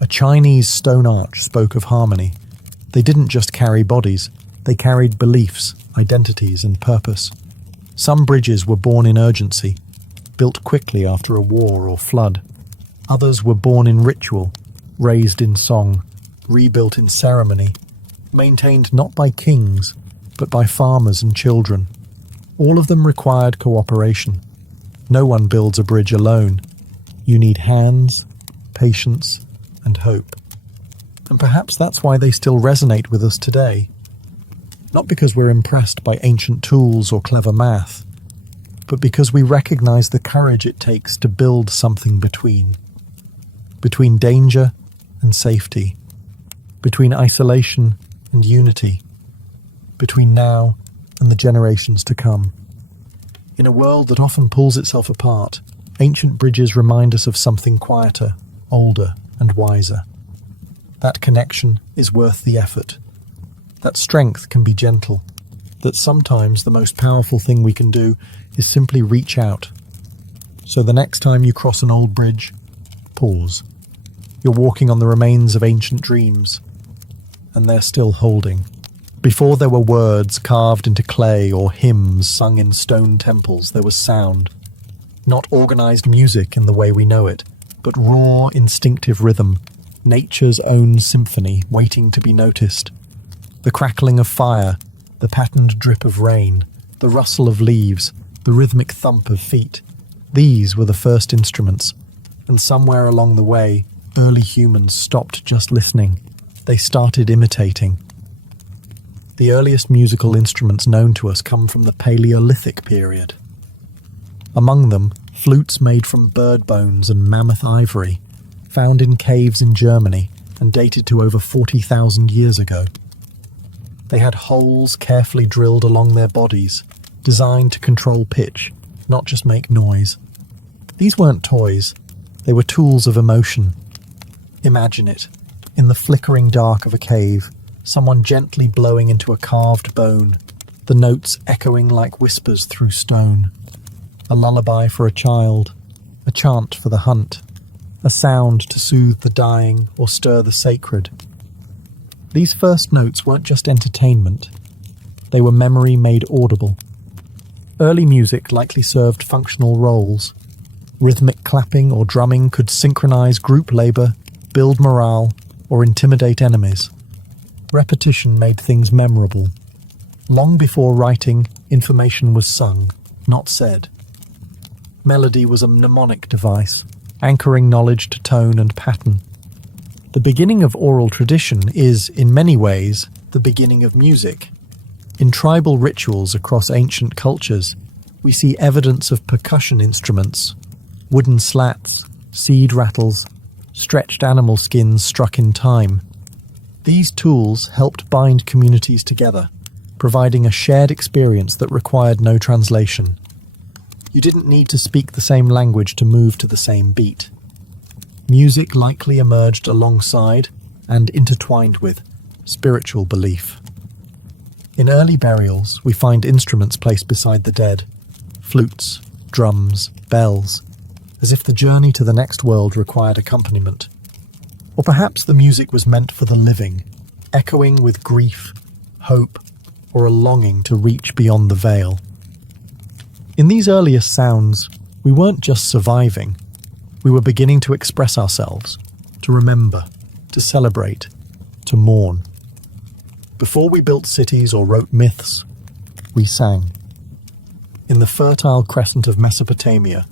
A Chinese stone arch spoke of harmony. They didn't just carry bodies, they carried beliefs, identities, and purpose. Some bridges were born in urgency, built quickly after a war or flood. Others were born in ritual, raised in song, rebuilt in ceremony, maintained not by kings, but by farmers and children. All of them required cooperation. No one builds a bridge alone. You need hands, patience, and hope. And perhaps that's why they still resonate with us today. Not because we're impressed by ancient tools or clever math, but because we recognize the courage it takes to build something between danger and safety, between isolation and unity, between now and the generations to come. In a world that often pulls itself apart, ancient bridges remind us of something quieter, older, and wiser. That connection is worth the effort. That strength can be gentle. That sometimes the most powerful thing we can do is simply reach out. So the next time you cross an old bridge, pause. You're walking on the remains of ancient dreams, and they're still holding. Before there were words carved into clay or hymns sung in stone temples, there was sound. Not organized music in the way we know it, but raw, instinctive rhythm, nature's own symphony waiting to be noticed. The crackling of fire, the patterned drip of rain, the rustle of leaves, the rhythmic thump of feet. These were the first instruments, and somewhere along the way, early humans stopped just listening. They started imitating. The earliest musical instruments known to us come from the Paleolithic period. Among them, flutes made from bird bones and mammoth ivory, found in caves in Germany and dated to over 40,000 years ago. They had holes carefully drilled along their bodies, designed to control pitch, not just make noise. These weren't toys, they were tools of emotion. Imagine it, in the flickering dark of a cave, someone gently blowing into a carved bone, the notes echoing like whispers through stone. A lullaby for a child, a chant for the hunt, a sound to soothe the dying or stir the sacred. These first notes weren't just entertainment, they were memory made audible. Early music likely served functional roles. Rhythmic clapping or drumming could synchronize group labor, build morale, or intimidate enemies. Repetition made things memorable. Long before writing, information was sung, not said. Melody was a mnemonic device, anchoring knowledge to tone and pattern. The beginning of oral tradition is, in many ways, the beginning of music. In tribal rituals across ancient cultures, we see evidence of percussion instruments, wooden slats, seed rattles, stretched animal skins struck in time. These tools helped bind communities together, providing a shared experience that required no translation. You didn't need to speak the same language to move to the same beat. Music likely emerged alongside and intertwined with spiritual belief. In early burials, we find instruments placed beside the dead, flutes, drums, bells, as if the journey to the next world required accompaniment. Or perhaps the music was meant for the living, echoing with grief, hope, or a longing to reach beyond the veil. In these earliest sounds, we weren't just surviving. We were beginning to express ourselves, to remember, to celebrate, to mourn. Before we built cities or wrote myths, we sang. In the fertile crescent of Mesopotamia,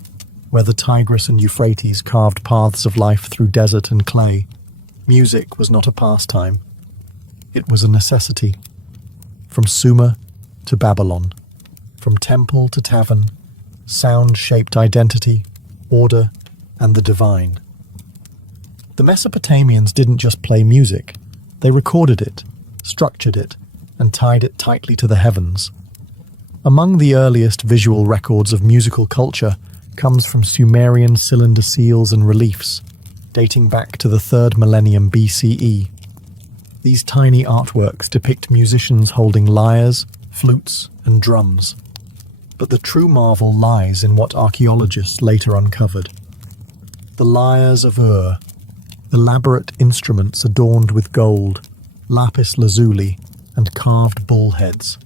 where the Tigris and Euphrates carved paths of life through desert and clay, music was not a pastime. It was a necessity. From Sumer to Babylon, from temple to tavern, sound shaped identity, order, and the divine. The Mesopotamians didn't just play music, they recorded it, structured it, and tied it tightly to the heavens. Among the earliest visual records of musical culture comes from Sumerian cylinder seals and reliefs, dating back to the 3rd millennium BCE. These tiny artworks depict musicians holding lyres, flutes, and drums. But the true marvel lies in what archaeologists later uncovered. The lyres of Ur, elaborate instruments adorned with gold, lapis lazuli, and carved bull heads.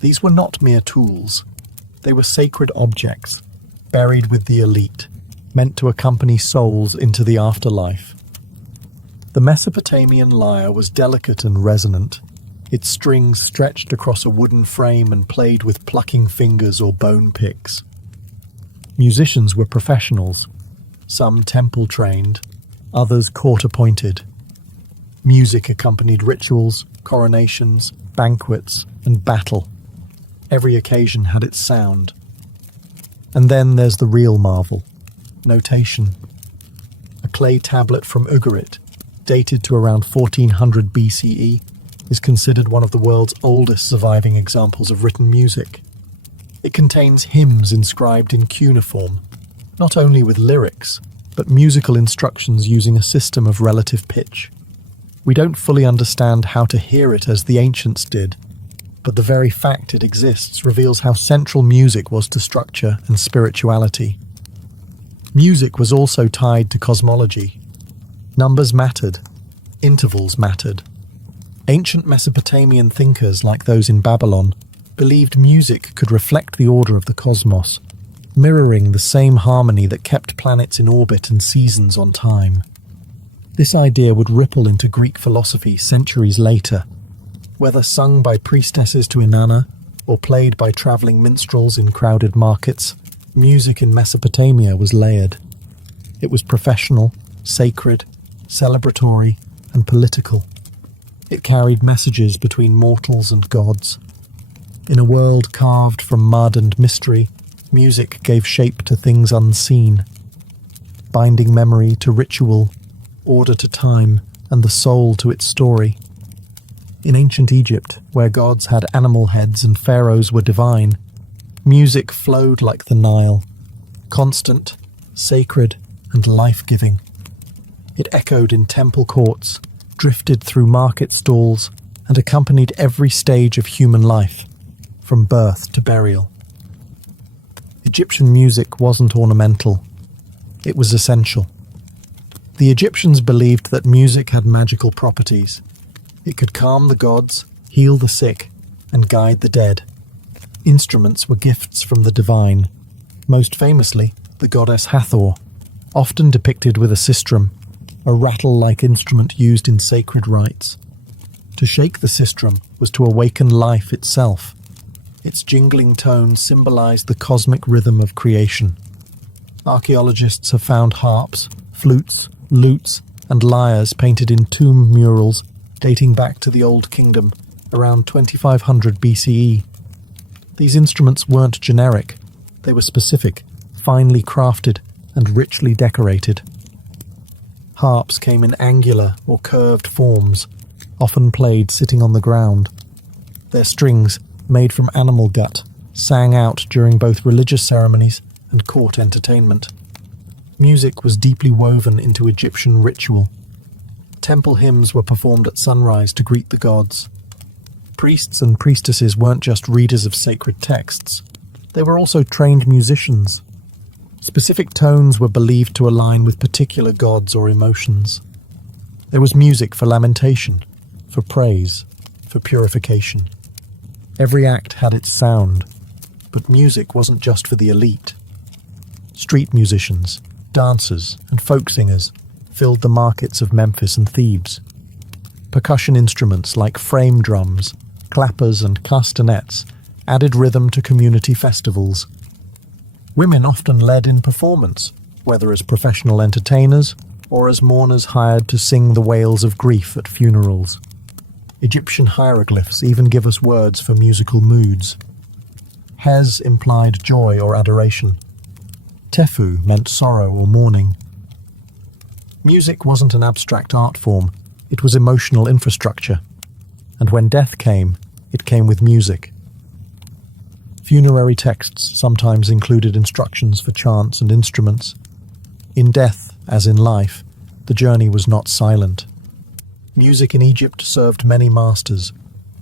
These were not mere tools. They were sacred objects, buried with the elite, meant to accompany souls into the afterlife. The Mesopotamian lyre was delicate and resonant, its strings stretched across a wooden frame and played with plucking fingers or bone picks. Musicians were professionals, some temple-trained, others court-appointed. Music accompanied rituals, coronations, banquets, and battle. Every occasion had its sound. And then there's the real marvel, notation. A clay tablet from Ugarit, dated to around 1400 BCE, is considered one of the world's oldest surviving examples of written music. It contains hymns inscribed in cuneiform, not only with lyrics, but musical instructions using a system of relative pitch. We don't fully understand how to hear it as the ancients did, but the very fact it exists reveals how central music was to structure and spirituality. Music was also tied to cosmology. Numbers mattered. Intervals mattered. Ancient Mesopotamian thinkers, like those in Babylon, believed music could reflect the order of the cosmos, mirroring the same harmony that kept planets in orbit and seasons on time. This idea would ripple into Greek philosophy centuries later. Whether sung by priestesses to Inanna or played by travelling minstrels in crowded markets, music in Mesopotamia was layered. It was professional, sacred, celebratory, and political. It carried messages between mortals and gods. In a world carved from mud and mystery, music gave shape to things unseen, binding memory to ritual, order to time, and the soul to its story. In ancient Egypt, where gods had animal heads and pharaohs were divine, music flowed like the Nile, constant, sacred, and life-giving. It echoed in temple courts, drifted through market stalls, and accompanied every stage of human life, from birth to burial. Egyptian music wasn't ornamental. It was essential. The Egyptians believed that music had magical properties. It could calm the gods, heal the sick, and guide the dead. Instruments were gifts from the divine, most famously the goddess Hathor, often depicted with a sistrum, a rattle-like instrument used in sacred rites. To shake the sistrum was to awaken life itself. Its jingling tones symbolized the cosmic rhythm of creation. Archaeologists have found harps, flutes, lutes, and lyres painted in tomb murals dating back to the Old Kingdom, around 2500 BCE. These instruments weren't generic. They were specific, finely crafted, and richly decorated. Harps came in angular or curved forms, often played sitting on the ground. Their strings, made from animal gut, sang out during both religious ceremonies and court entertainment. Music was deeply woven into Egyptian ritual. Temple hymns were performed at sunrise to greet the gods. Priests and priestesses weren't just readers of sacred texts. They were also trained musicians. Specific tones were believed to align with particular gods or emotions. There was music for lamentation, for praise, for purification. Every act had its sound, but music wasn't just for the elite. Street musicians, dancers, and folk singers filled the markets of Memphis and Thebes. Percussion instruments like frame drums, clappers, and castanets added rhythm to community festivals. Women often led in performance, whether as professional entertainers or as mourners hired to sing the wails of grief at funerals. Egyptian hieroglyphs even give us words for musical moods. Hes implied joy or adoration. Tefu meant sorrow or mourning. Music wasn't an abstract art form, it was emotional infrastructure. And when death came, it came with music. Funerary texts sometimes included instructions for chants and instruments. In death, as in life, the journey was not silent. Music in Egypt served many masters,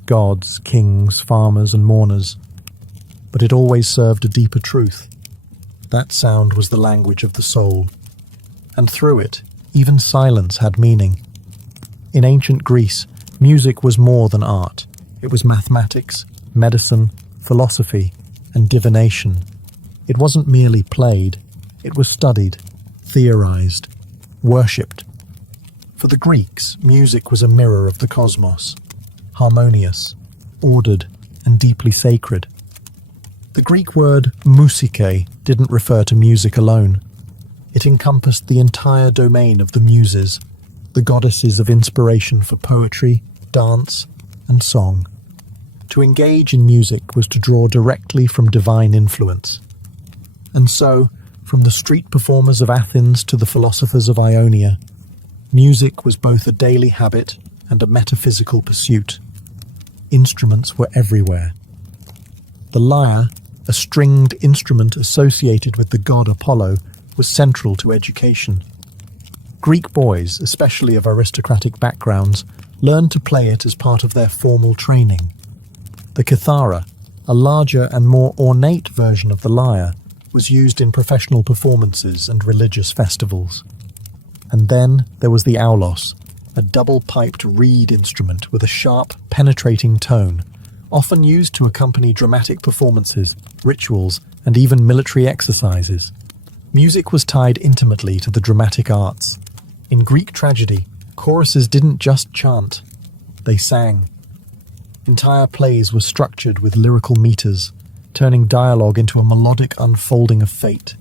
gods, kings, farmers, and mourners. But it always served a deeper truth. That sound was the language of the soul. And through it, even silence had meaning. In ancient Greece, music was more than art. It was mathematics, medicine, philosophy, and divination. It wasn't merely played. It was studied, theorized, worshipped. For the Greeks, music was a mirror of the cosmos, harmonious, ordered, and deeply sacred. The Greek word musike didn't refer to music alone. It encompassed the entire domain of the muses, the goddesses of inspiration for poetry, dance, and song. To engage in music was to draw directly from divine influence. And so, from the street performers of Athens to the philosophers of Ionia, music was both a daily habit and a metaphysical pursuit. instruments were everywhere. The lyre, a stringed instrument associated with the god Apollo, was central to education. Greek boys, especially of aristocratic backgrounds, learned to play it as part of their formal training. The kithara, a larger and more ornate version of the lyre, was used in professional performances and religious festivals. And then there was the aulos, a double-piped reed instrument with a sharp, penetrating tone, often used to accompany dramatic performances, rituals, and even military exercises. Music was tied intimately to the dramatic arts. In Greek tragedy, choruses didn't just chant, they sang. Entire plays were structured with lyrical meters, turning dialogue into a melodic unfolding of fate.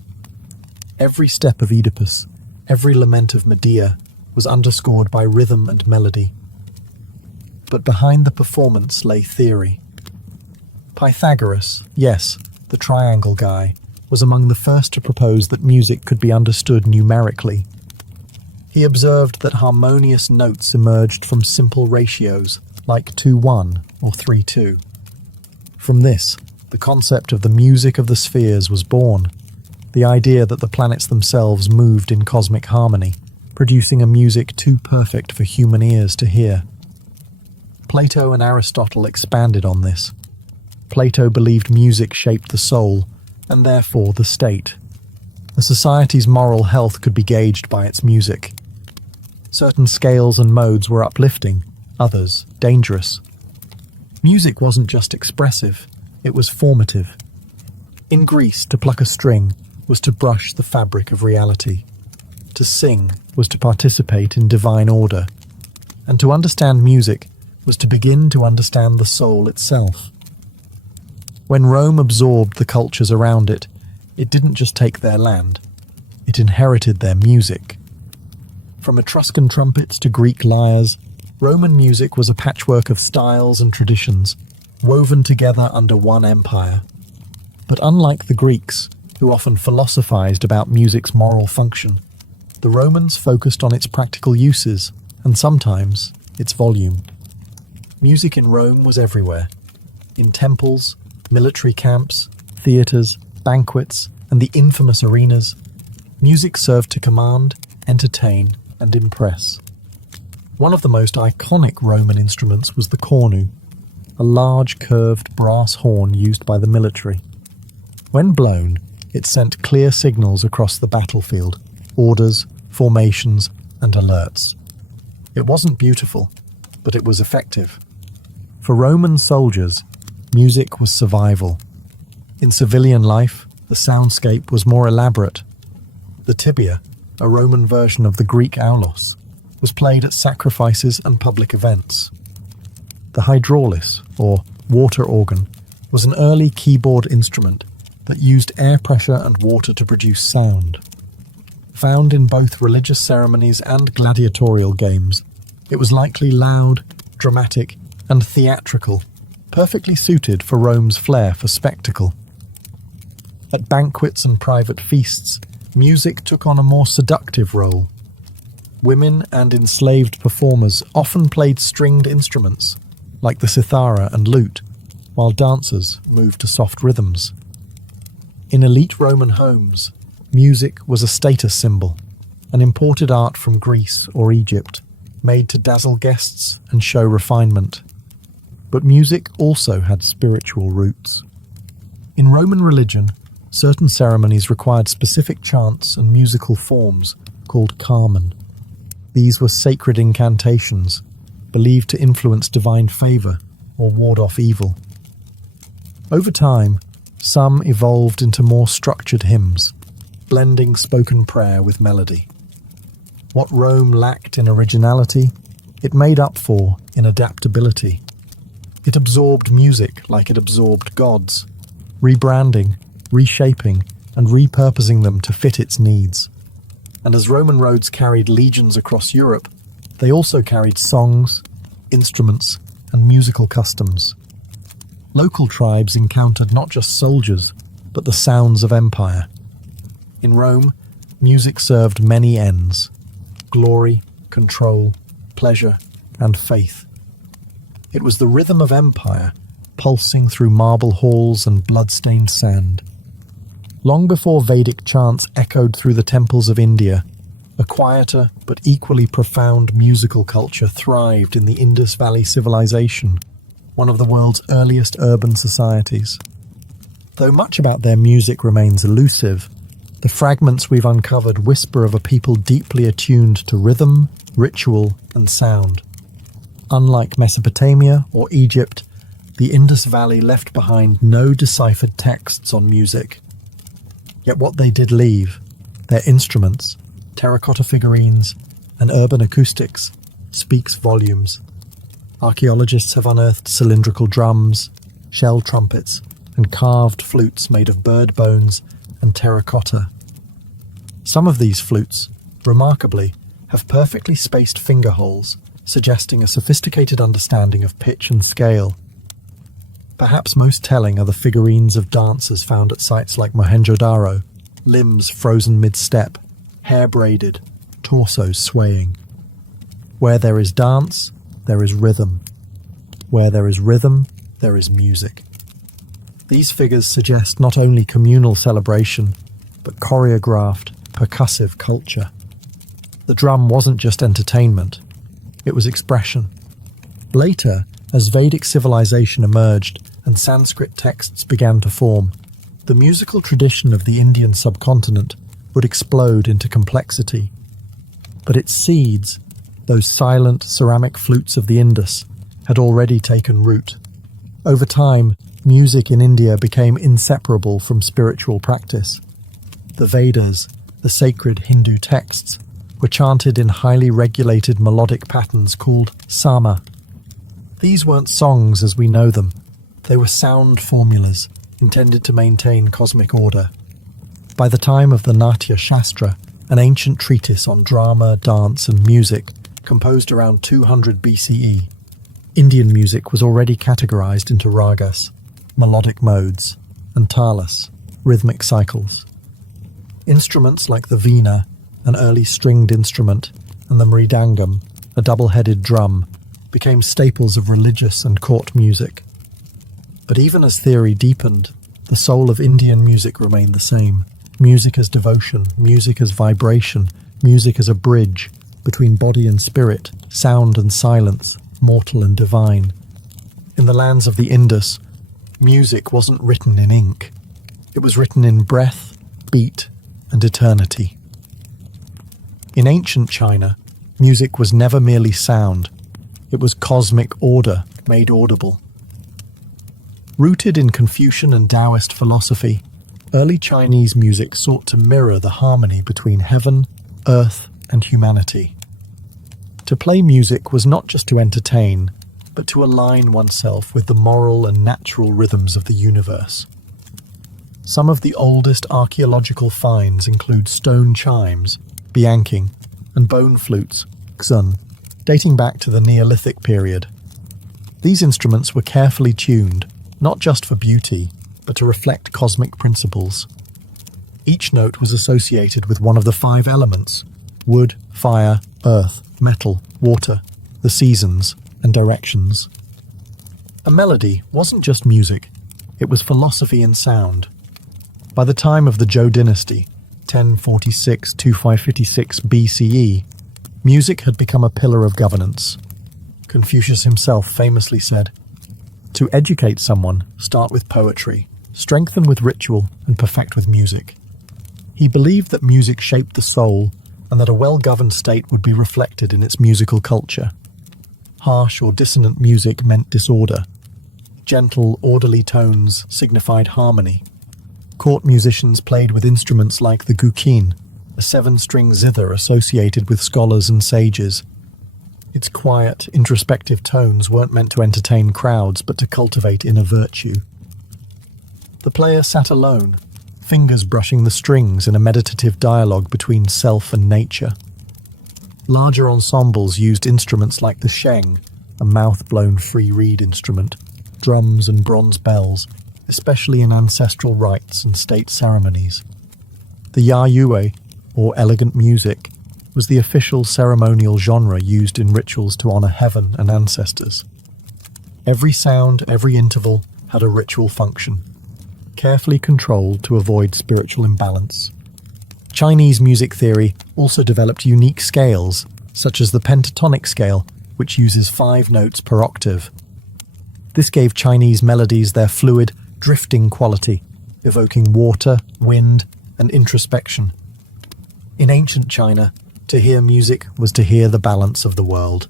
Every step of Oedipus, every lament of Medea, was underscored by rhythm and melody. But behind the performance lay theory. Pythagoras, yes, the triangle guy, was among the first to propose that music could be understood numerically. He observed that harmonious notes emerged from simple ratios, like 2-1 or 3-2. From this, the concept of the music of the spheres was born, the idea that the planets themselves moved in cosmic harmony, producing a music too perfect for human ears to hear. Plato and Aristotle expanded on this. Plato believed music shaped the soul, and therefore the state. A society's moral health could be gauged by its music. Certain scales and modes were uplifting, others dangerous. Music wasn't just expressive, it was formative. In Greece, to pluck a string was to brush the fabric of reality. To sing was to participate in divine order. And to understand music was to begin to understand the soul itself. When Rome absorbed the cultures around it, it didn't just take their land, it inherited their music. From Etruscan trumpets to Greek lyres, Roman music was a patchwork of styles and traditions, woven together under one empire. But unlike the Greeks, who often philosophized about music's moral function, the Romans focused on its practical uses, and sometimes its volume. Music in Rome was everywhere. In temples, military camps, theatres, banquets, and the infamous arenas, music served to command, entertain, and impress. One of the most iconic Roman instruments was the cornu, a large curved brass horn used by the military. When blown, it sent clear signals across the battlefield, orders, formations, and alerts. It wasn't beautiful, but it was effective. For Roman soldiers, music was survival. In civilian life, the soundscape was more elaborate. The tibia, a Roman version of the Greek aulos, was played at sacrifices and public events. The hydraulis, or water organ, was an early keyboard instrument that used air pressure and water to produce sound. Found in both religious ceremonies and gladiatorial games, it was likely loud, dramatic, and theatrical, perfectly suited for Rome's flair for spectacle. At banquets and private feasts, music took on a more seductive role. Women and enslaved performers often played stringed instruments, like the cithara and lute, while dancers moved to soft rhythms. In elite Roman homes, music was a status symbol, an imported art from Greece or Egypt, made to dazzle guests and show refinement. But music also had spiritual roots. In Roman religion, certain ceremonies required specific chants and musical forms called carmen. These were sacred incantations, believed to influence divine favor or ward off evil. Over time, some evolved into more structured hymns, blending spoken prayer with melody. What Rome lacked in originality, it made up for in adaptability. It absorbed music like it absorbed gods, rebranding, reshaping, and repurposing them to fit its needs. And as Roman roads carried legions across Europe, they also carried songs, instruments, and musical customs. Local tribes encountered not just soldiers, but the sounds of empire. In Rome, music served many ends: glory, control, pleasure, and faith. It was the rhythm of empire, pulsing through marble halls and blood-stained sand. Long before Vedic chants echoed through the temples of India, a quieter but equally profound musical culture thrived in the Indus Valley civilization, one of the world's earliest urban societies. Though much about their music remains elusive, the fragments we've uncovered whisper of a people deeply attuned to rhythm, ritual, and sound. Unlike Mesopotamia or Egypt, the Indus Valley left behind no deciphered texts on music. Yet what they did leave, their instruments, terracotta figurines, and urban acoustics, speaks volumes. Archaeologists have unearthed cylindrical drums, shell trumpets, and carved flutes made of bird bones and terracotta. Some of these flutes, remarkably, have perfectly spaced finger holes, suggesting a sophisticated understanding of pitch and scale. Perhaps most telling are the figurines of dancers found at sites like Mohenjo-daro, limbs frozen mid-step, hair braided, torsos swaying. Where there is dance, there is rhythm. Where there is rhythm, there is music. These figures suggest not only communal celebration, but choreographed, percussive culture. The drum wasn't just entertainment, it was expression. Later, as Vedic civilization emerged and Sanskrit texts began to form, the musical tradition of the Indian subcontinent would explode into complexity. But its seeds, those silent ceramic flutes of the Indus, had already taken root. Over time, music in India became inseparable from spiritual practice. The Vedas, the sacred Hindu texts, were chanted in highly regulated melodic patterns called sama. These weren't songs as we know them. They were sound formulas intended to maintain cosmic order. By the time of the Natya Shastra, an ancient treatise on drama, dance, and music, composed around 200 BCE, Indian music was already categorized into ragas, melodic modes, and talas, rhythmic cycles. Instruments like the veena, an early stringed instrument, and the mridangam, a double-headed drum, became staples of religious and court music. But even as theory deepened, the soul of Indian music remained the same. Music as devotion, music as vibration, music as a bridge between body and spirit, sound and silence, mortal and divine. In the lands of the Indus, music wasn't written in ink. It was written in breath, beat, and eternity. In ancient China, music was never merely sound. It was cosmic order made audible. Rooted in Confucian and Taoist philosophy, early Chinese music sought to mirror the harmony between heaven, earth, and humanity. To play music was not just to entertain, but to align oneself with the moral and natural rhythms of the universe. Some of the oldest archaeological finds include stone chimes, bianking, and bone flutes, xun, dating back to the Neolithic period. These instruments were carefully tuned, not just for beauty, but to reflect cosmic principles. Each note was associated with one of the 5 elements: wood, fire, earth, metal, water, the seasons, and directions. A melody wasn't just music, it was philosophy and sound. By the time of the Zhou dynasty, 1046–556 BCE, music had become a pillar of governance. Confucius himself famously said, "To educate someone, start with poetry, strengthen with ritual, and perfect with music." He believed that music shaped the soul and that a well-governed state would be reflected in its musical culture. Harsh or dissonant music meant disorder. Gentle, orderly tones signified harmony. Court musicians played with instruments like the guqin, a 7-string zither associated with scholars and sages. Its quiet, introspective tones weren't meant to entertain crowds, but to cultivate inner virtue. The player sat alone, fingers brushing the strings in a meditative dialogue between self and nature. Larger ensembles used instruments like the sheng, a mouth-blown free reed instrument, drums and bronze bells, especially in ancestral rites and state ceremonies. The yayue, or elegant music, was the official ceremonial genre used in rituals to honor heaven and ancestors. Every sound, every interval had a ritual function, carefully controlled to avoid spiritual imbalance. Chinese music theory also developed unique scales, such as the pentatonic scale, which uses 5 notes per octave. This gave Chinese melodies their fluid, drifting quality, evoking water, wind, and introspection. In ancient China, to hear music was to hear the balance of the world.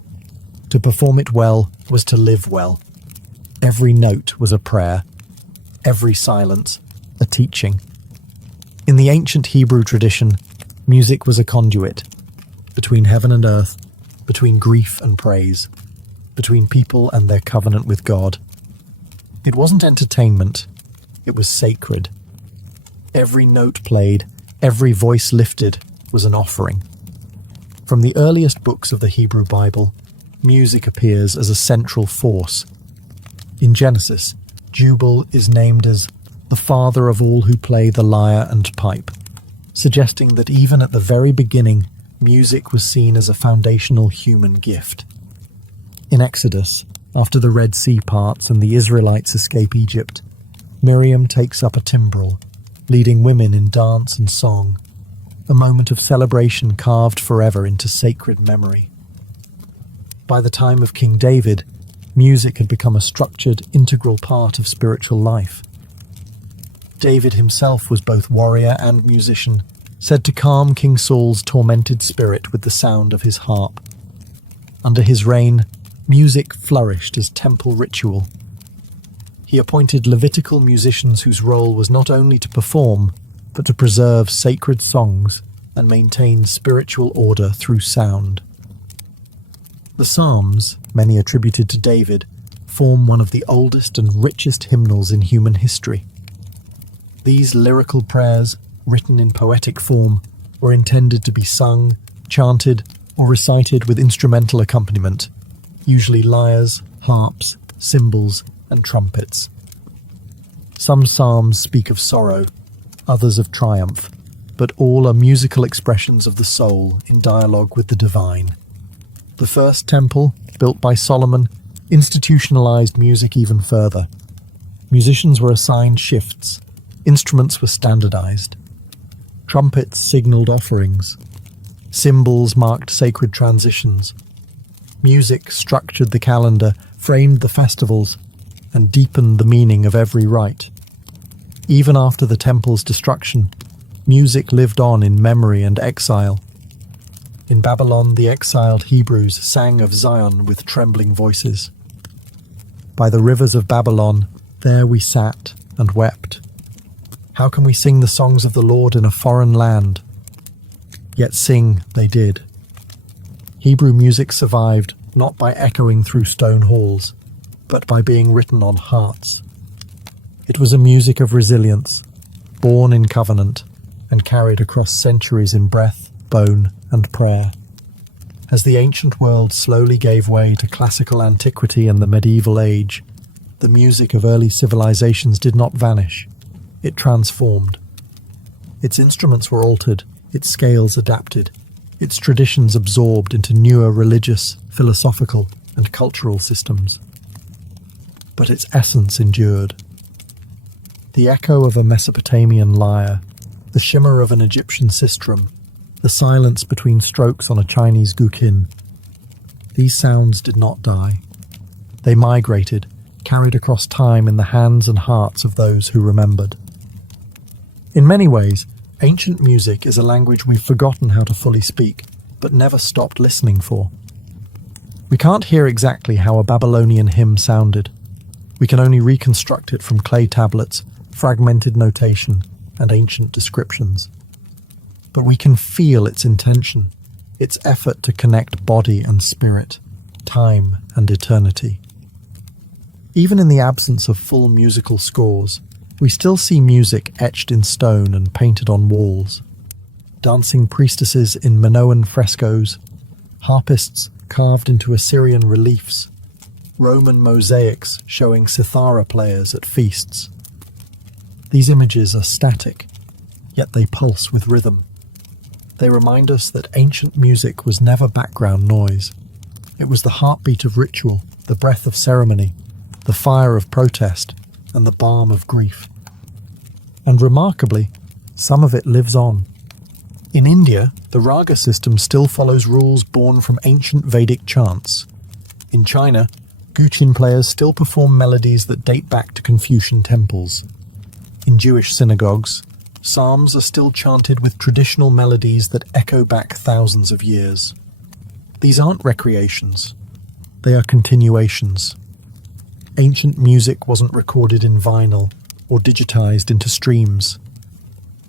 To perform it well was to live well. Every note was a prayer, every silence a teaching. In the ancient Hebrew tradition, music was a conduit between heaven and earth, between grief and praise, between people and their covenant with God. It wasn't entertainment, it was sacred. Every note played, every voice lifted was an offering. From the earliest books of the Hebrew Bible, music appears as a central force. In Genesis, Jubal is named as the father of all who play the lyre and pipe, suggesting that even at the very beginning, music was seen as a foundational human gift. In Exodus, after the Red Sea parts and the Israelites escape Egypt, Miriam takes up a timbrel, leading women in dance and song, a moment of celebration carved forever into sacred memory. By the time of King David, music had become a structured, integral part of spiritual life. David himself was both warrior and musician, said to calm King Saul's tormented spirit with the sound of his harp. Under his reign, music flourished as temple ritual. He appointed Levitical musicians whose role was not only to perform, but to preserve sacred songs and maintain spiritual order through sound. The Psalms, many attributed to David, form one of the oldest and richest hymnals in human history. These lyrical prayers, written in poetic form, were intended to be sung, chanted, or recited with instrumental accompaniment, usually lyres, harps, cymbals, and trumpets. Some psalms speak of sorrow, others of triumph, but all are musical expressions of the soul in dialogue with the divine. The first temple, built by Solomon, institutionalized music even further. Musicians were assigned shifts, instruments were standardized. Trumpets signaled offerings. Cymbals marked sacred transitions. Music structured the calendar, framed the festivals, and deepened the meaning of every rite. Even after the temple's destruction, music lived on in memory and exile. In Babylon, the exiled Hebrews sang of Zion with trembling voices. By the rivers of Babylon, there we sat and wept. How can we sing the songs of the Lord in a foreign land? Yet sing they did. Hebrew music survived not by echoing through stone halls, but by being written on hearts. It was a music of resilience, born in covenant, and carried across centuries in breath, bone, and prayer. As the ancient world slowly gave way to classical antiquity and the medieval age, the music of early civilizations did not vanish. It transformed. Its instruments were altered, its scales adapted, its traditions absorbed into newer religious, philosophical, and cultural systems. But its essence endured. The echo of a Mesopotamian lyre, the shimmer of an Egyptian sistrum, the silence between strokes on a Chinese guqin. These sounds did not die. They migrated, carried across time in the hands and hearts of those who remembered. In many ways, ancient music is a language we've forgotten how to fully speak, but never stopped listening for. We can't hear exactly how a Babylonian hymn sounded. We can only reconstruct it from clay tablets, fragmented notation, and ancient descriptions. But we can feel its intention, its effort to connect body and spirit, time and eternity. Even in the absence of full musical scores, we still see music etched in stone and painted on walls. Dancing priestesses in Minoan frescoes, harpists carved into Assyrian reliefs, Roman mosaics showing cithara players at feasts. These images are static, yet they pulse with rhythm. They remind us that ancient music was never background noise. It was the heartbeat of ritual, the breath of ceremony, the fire of protest, and the balm of grief. And remarkably, some of it lives on. In India, the raga system still follows rules born from ancient Vedic chants. In China, Guqin players still perform melodies that date back to Confucian temples. In Jewish synagogues, psalms are still chanted with traditional melodies that echo back thousands of years. These aren't recreations, they are continuations. Ancient music wasn't recorded in vinyl or digitized into streams.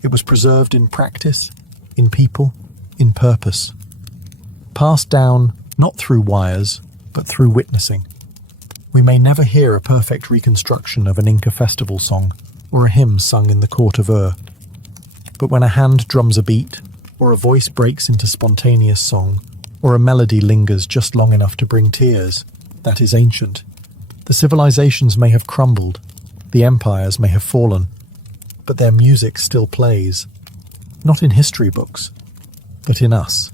It was preserved in practice, in people, in purpose. Passed down not through wires, but through witnessing. We may never hear a perfect reconstruction of an Inca festival song or a hymn sung in the court of Ur. But when a hand drums a beat, or a voice breaks into spontaneous song, or a melody lingers just long enough to bring tears, that is ancient. The civilizations may have crumbled, the empires may have fallen, but their music still plays, not in history books, but in us.